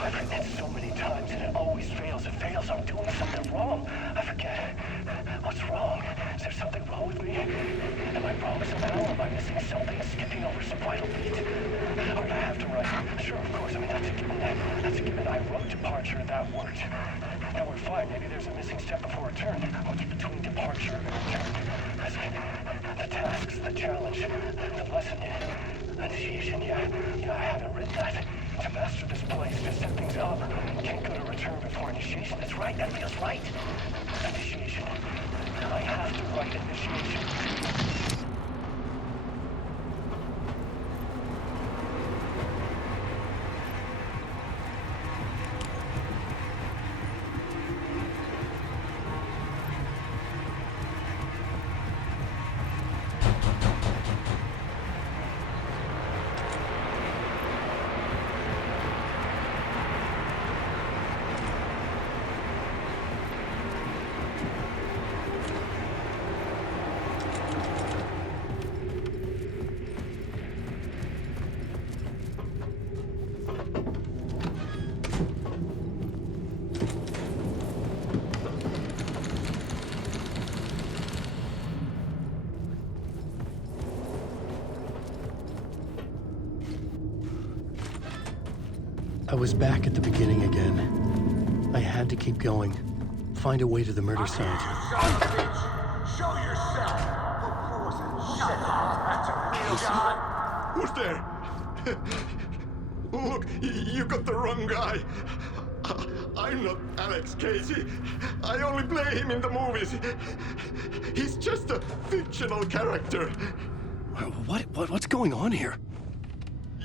I've written it so many times and it always fails. It fails. I'm doing something wrong. I forget. What's wrong? Is there something wrong with me? Am I wrong somehow? Am I missing something? Skipping over some vital beat? Or do I have to write? Sure, of course. I mean, that's a given. I wrote departure. That worked. Now we're fine. Maybe there's a missing step before return. What's between departure and return? The tasks, the challenge, the lesson, initiation. Yeah, I haven't written that. To master this place, to set things up. Can't go to return before initiation. That's right. That feels right. Initiation. I have to write initiation. I was back at the beginning again. I had to keep going, find a way to the murder site. Son of a bitch. Show yourself. Who was it? Who said that? That's a real guy. Who's there? Look, you got the wrong guy. I'm not Alex Casey. I only play him in the movies. He's just a fictional character. What's going on here?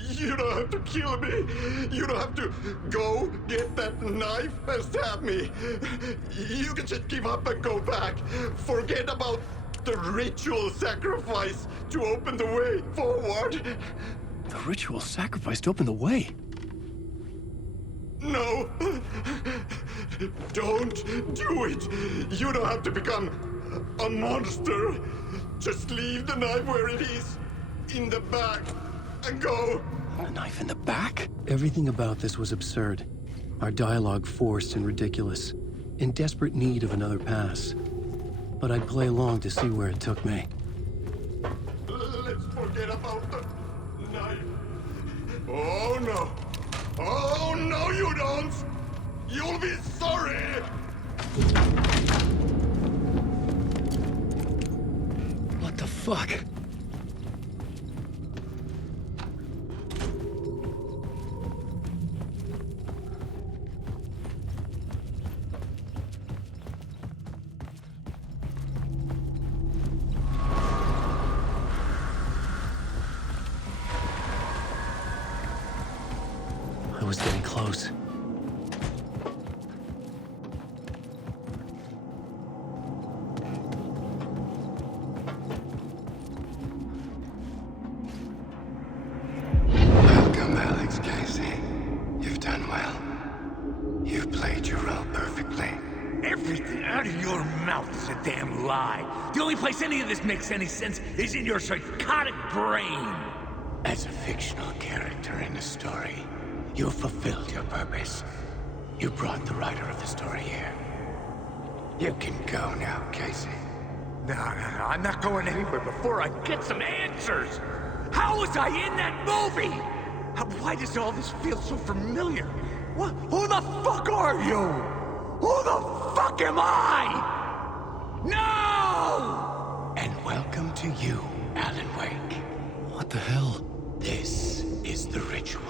You don't have to kill me. You don't have to go get that knife and stab me. You can just give up and go back. Forget about the ritual sacrifice to open the way forward. The ritual sacrifice to open the way? No. Don't do it! You don't have to become a monster. Just leave the knife where it is, in the back, and go. A knife in the back? Everything about this was absurd. Our dialogue forced and ridiculous. In desperate need of another pass. But I'd play along to see where it took me. Let's forget about the knife. Oh no. Oh no, you don't! You'll be sorry! What the fuck? I was getting close. Welcome, Alex Casey. You've done well. You've played your role perfectly. Everything out of your mouth is a damn lie. The only place any of this makes any sense is in your psychotic brain. As a fictional character in a story, you fulfilled your purpose. You brought the writer of the story here. You can go now, Casey. No, I'm not going anywhere before I get some answers. How was I in that movie? Why does all this feel so familiar? What? Who the fuck are you? Who the fuck am I? No! And welcome to you, Alan Wake. What the hell? This is the ritual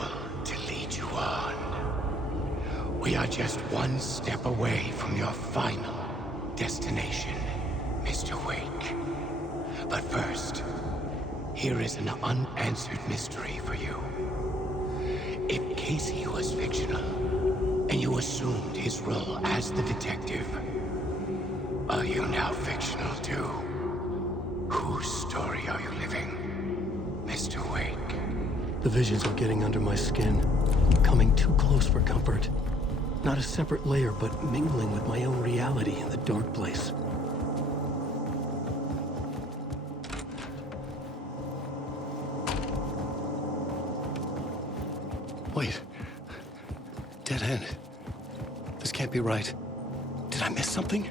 to lead you on. We are just one step away from your final destination, Mr. Wake. But first, here is an unanswered mystery for you. If Casey was fictional, and you assumed his role as the detective, are you now fictional too? Whose story are you living, Mr. Wake? The visions are getting under my skin, coming too close for comfort. Not a separate layer, but mingling with my own reality in the dark place. Wait. Dead end. This can't be right. Did I miss something?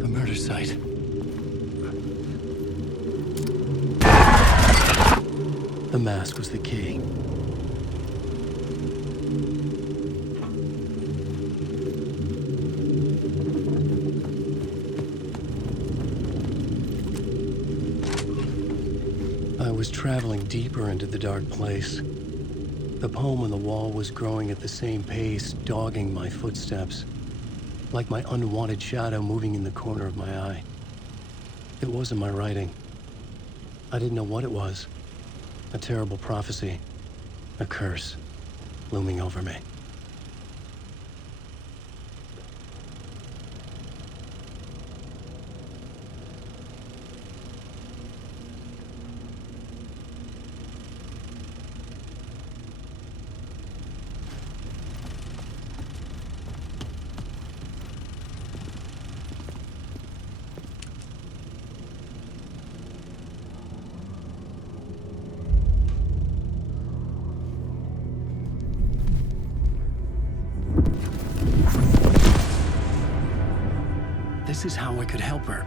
The murder site. The mask was the key. I was traveling deeper into the dark place. The poem on the wall was growing at the same pace, dogging my footsteps, like my unwanted shadow moving in the corner of my eye. It wasn't my writing. I didn't know what it was. A terrible prophecy, a curse, looming over me. This is how I could help her.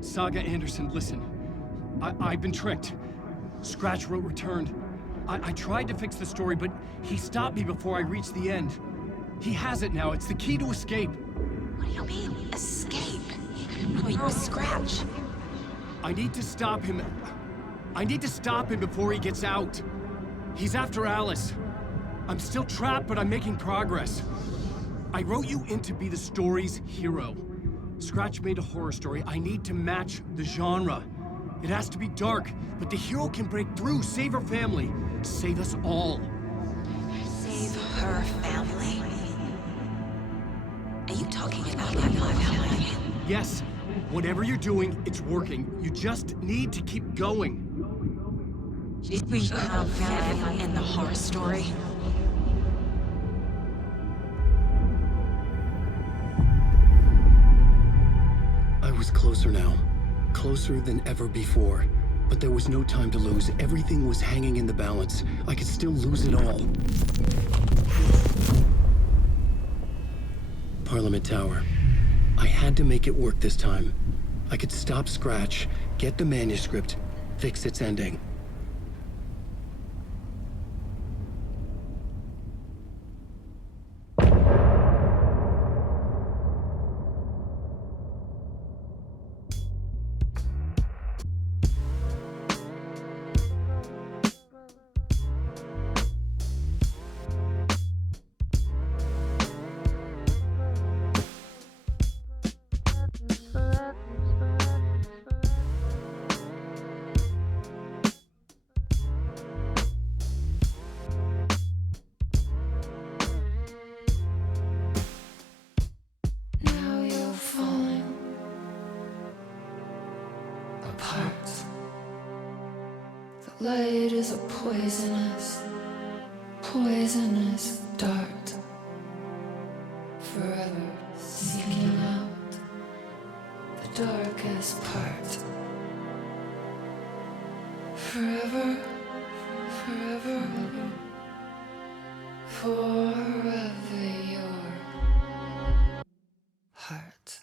Saga Anderson, listen. I've been tricked. Scratch wrote returned. I tried to fix the story, but he stopped me before I reached the end. He has it now. It's the key to escape. What do you mean, escape? Wait, Scratch. I need to stop him. I need to stop him before he gets out. He's after Alice. I'm still trapped, but I'm making progress. I wrote you in to be the story's hero. Scratch made a horror story. I need to match the genre. It has to be dark, but the hero can break through, save her family, save us all. Save her family? Are you talking about my family? Yes, whatever you're doing, it's working. You just need to keep going. We come in the horror story. I was closer now. Closer than ever before. But there was no time to lose. Everything was hanging in the balance. I could still lose it all. Parliament Tower. I had to make it work this time. I could stop Scratch, get the manuscript, fix its ending. Now you're falling apart. The light is a poisonous, poisonous dart. Forever seeking out the darkest part. Forever, forever, forever your heart.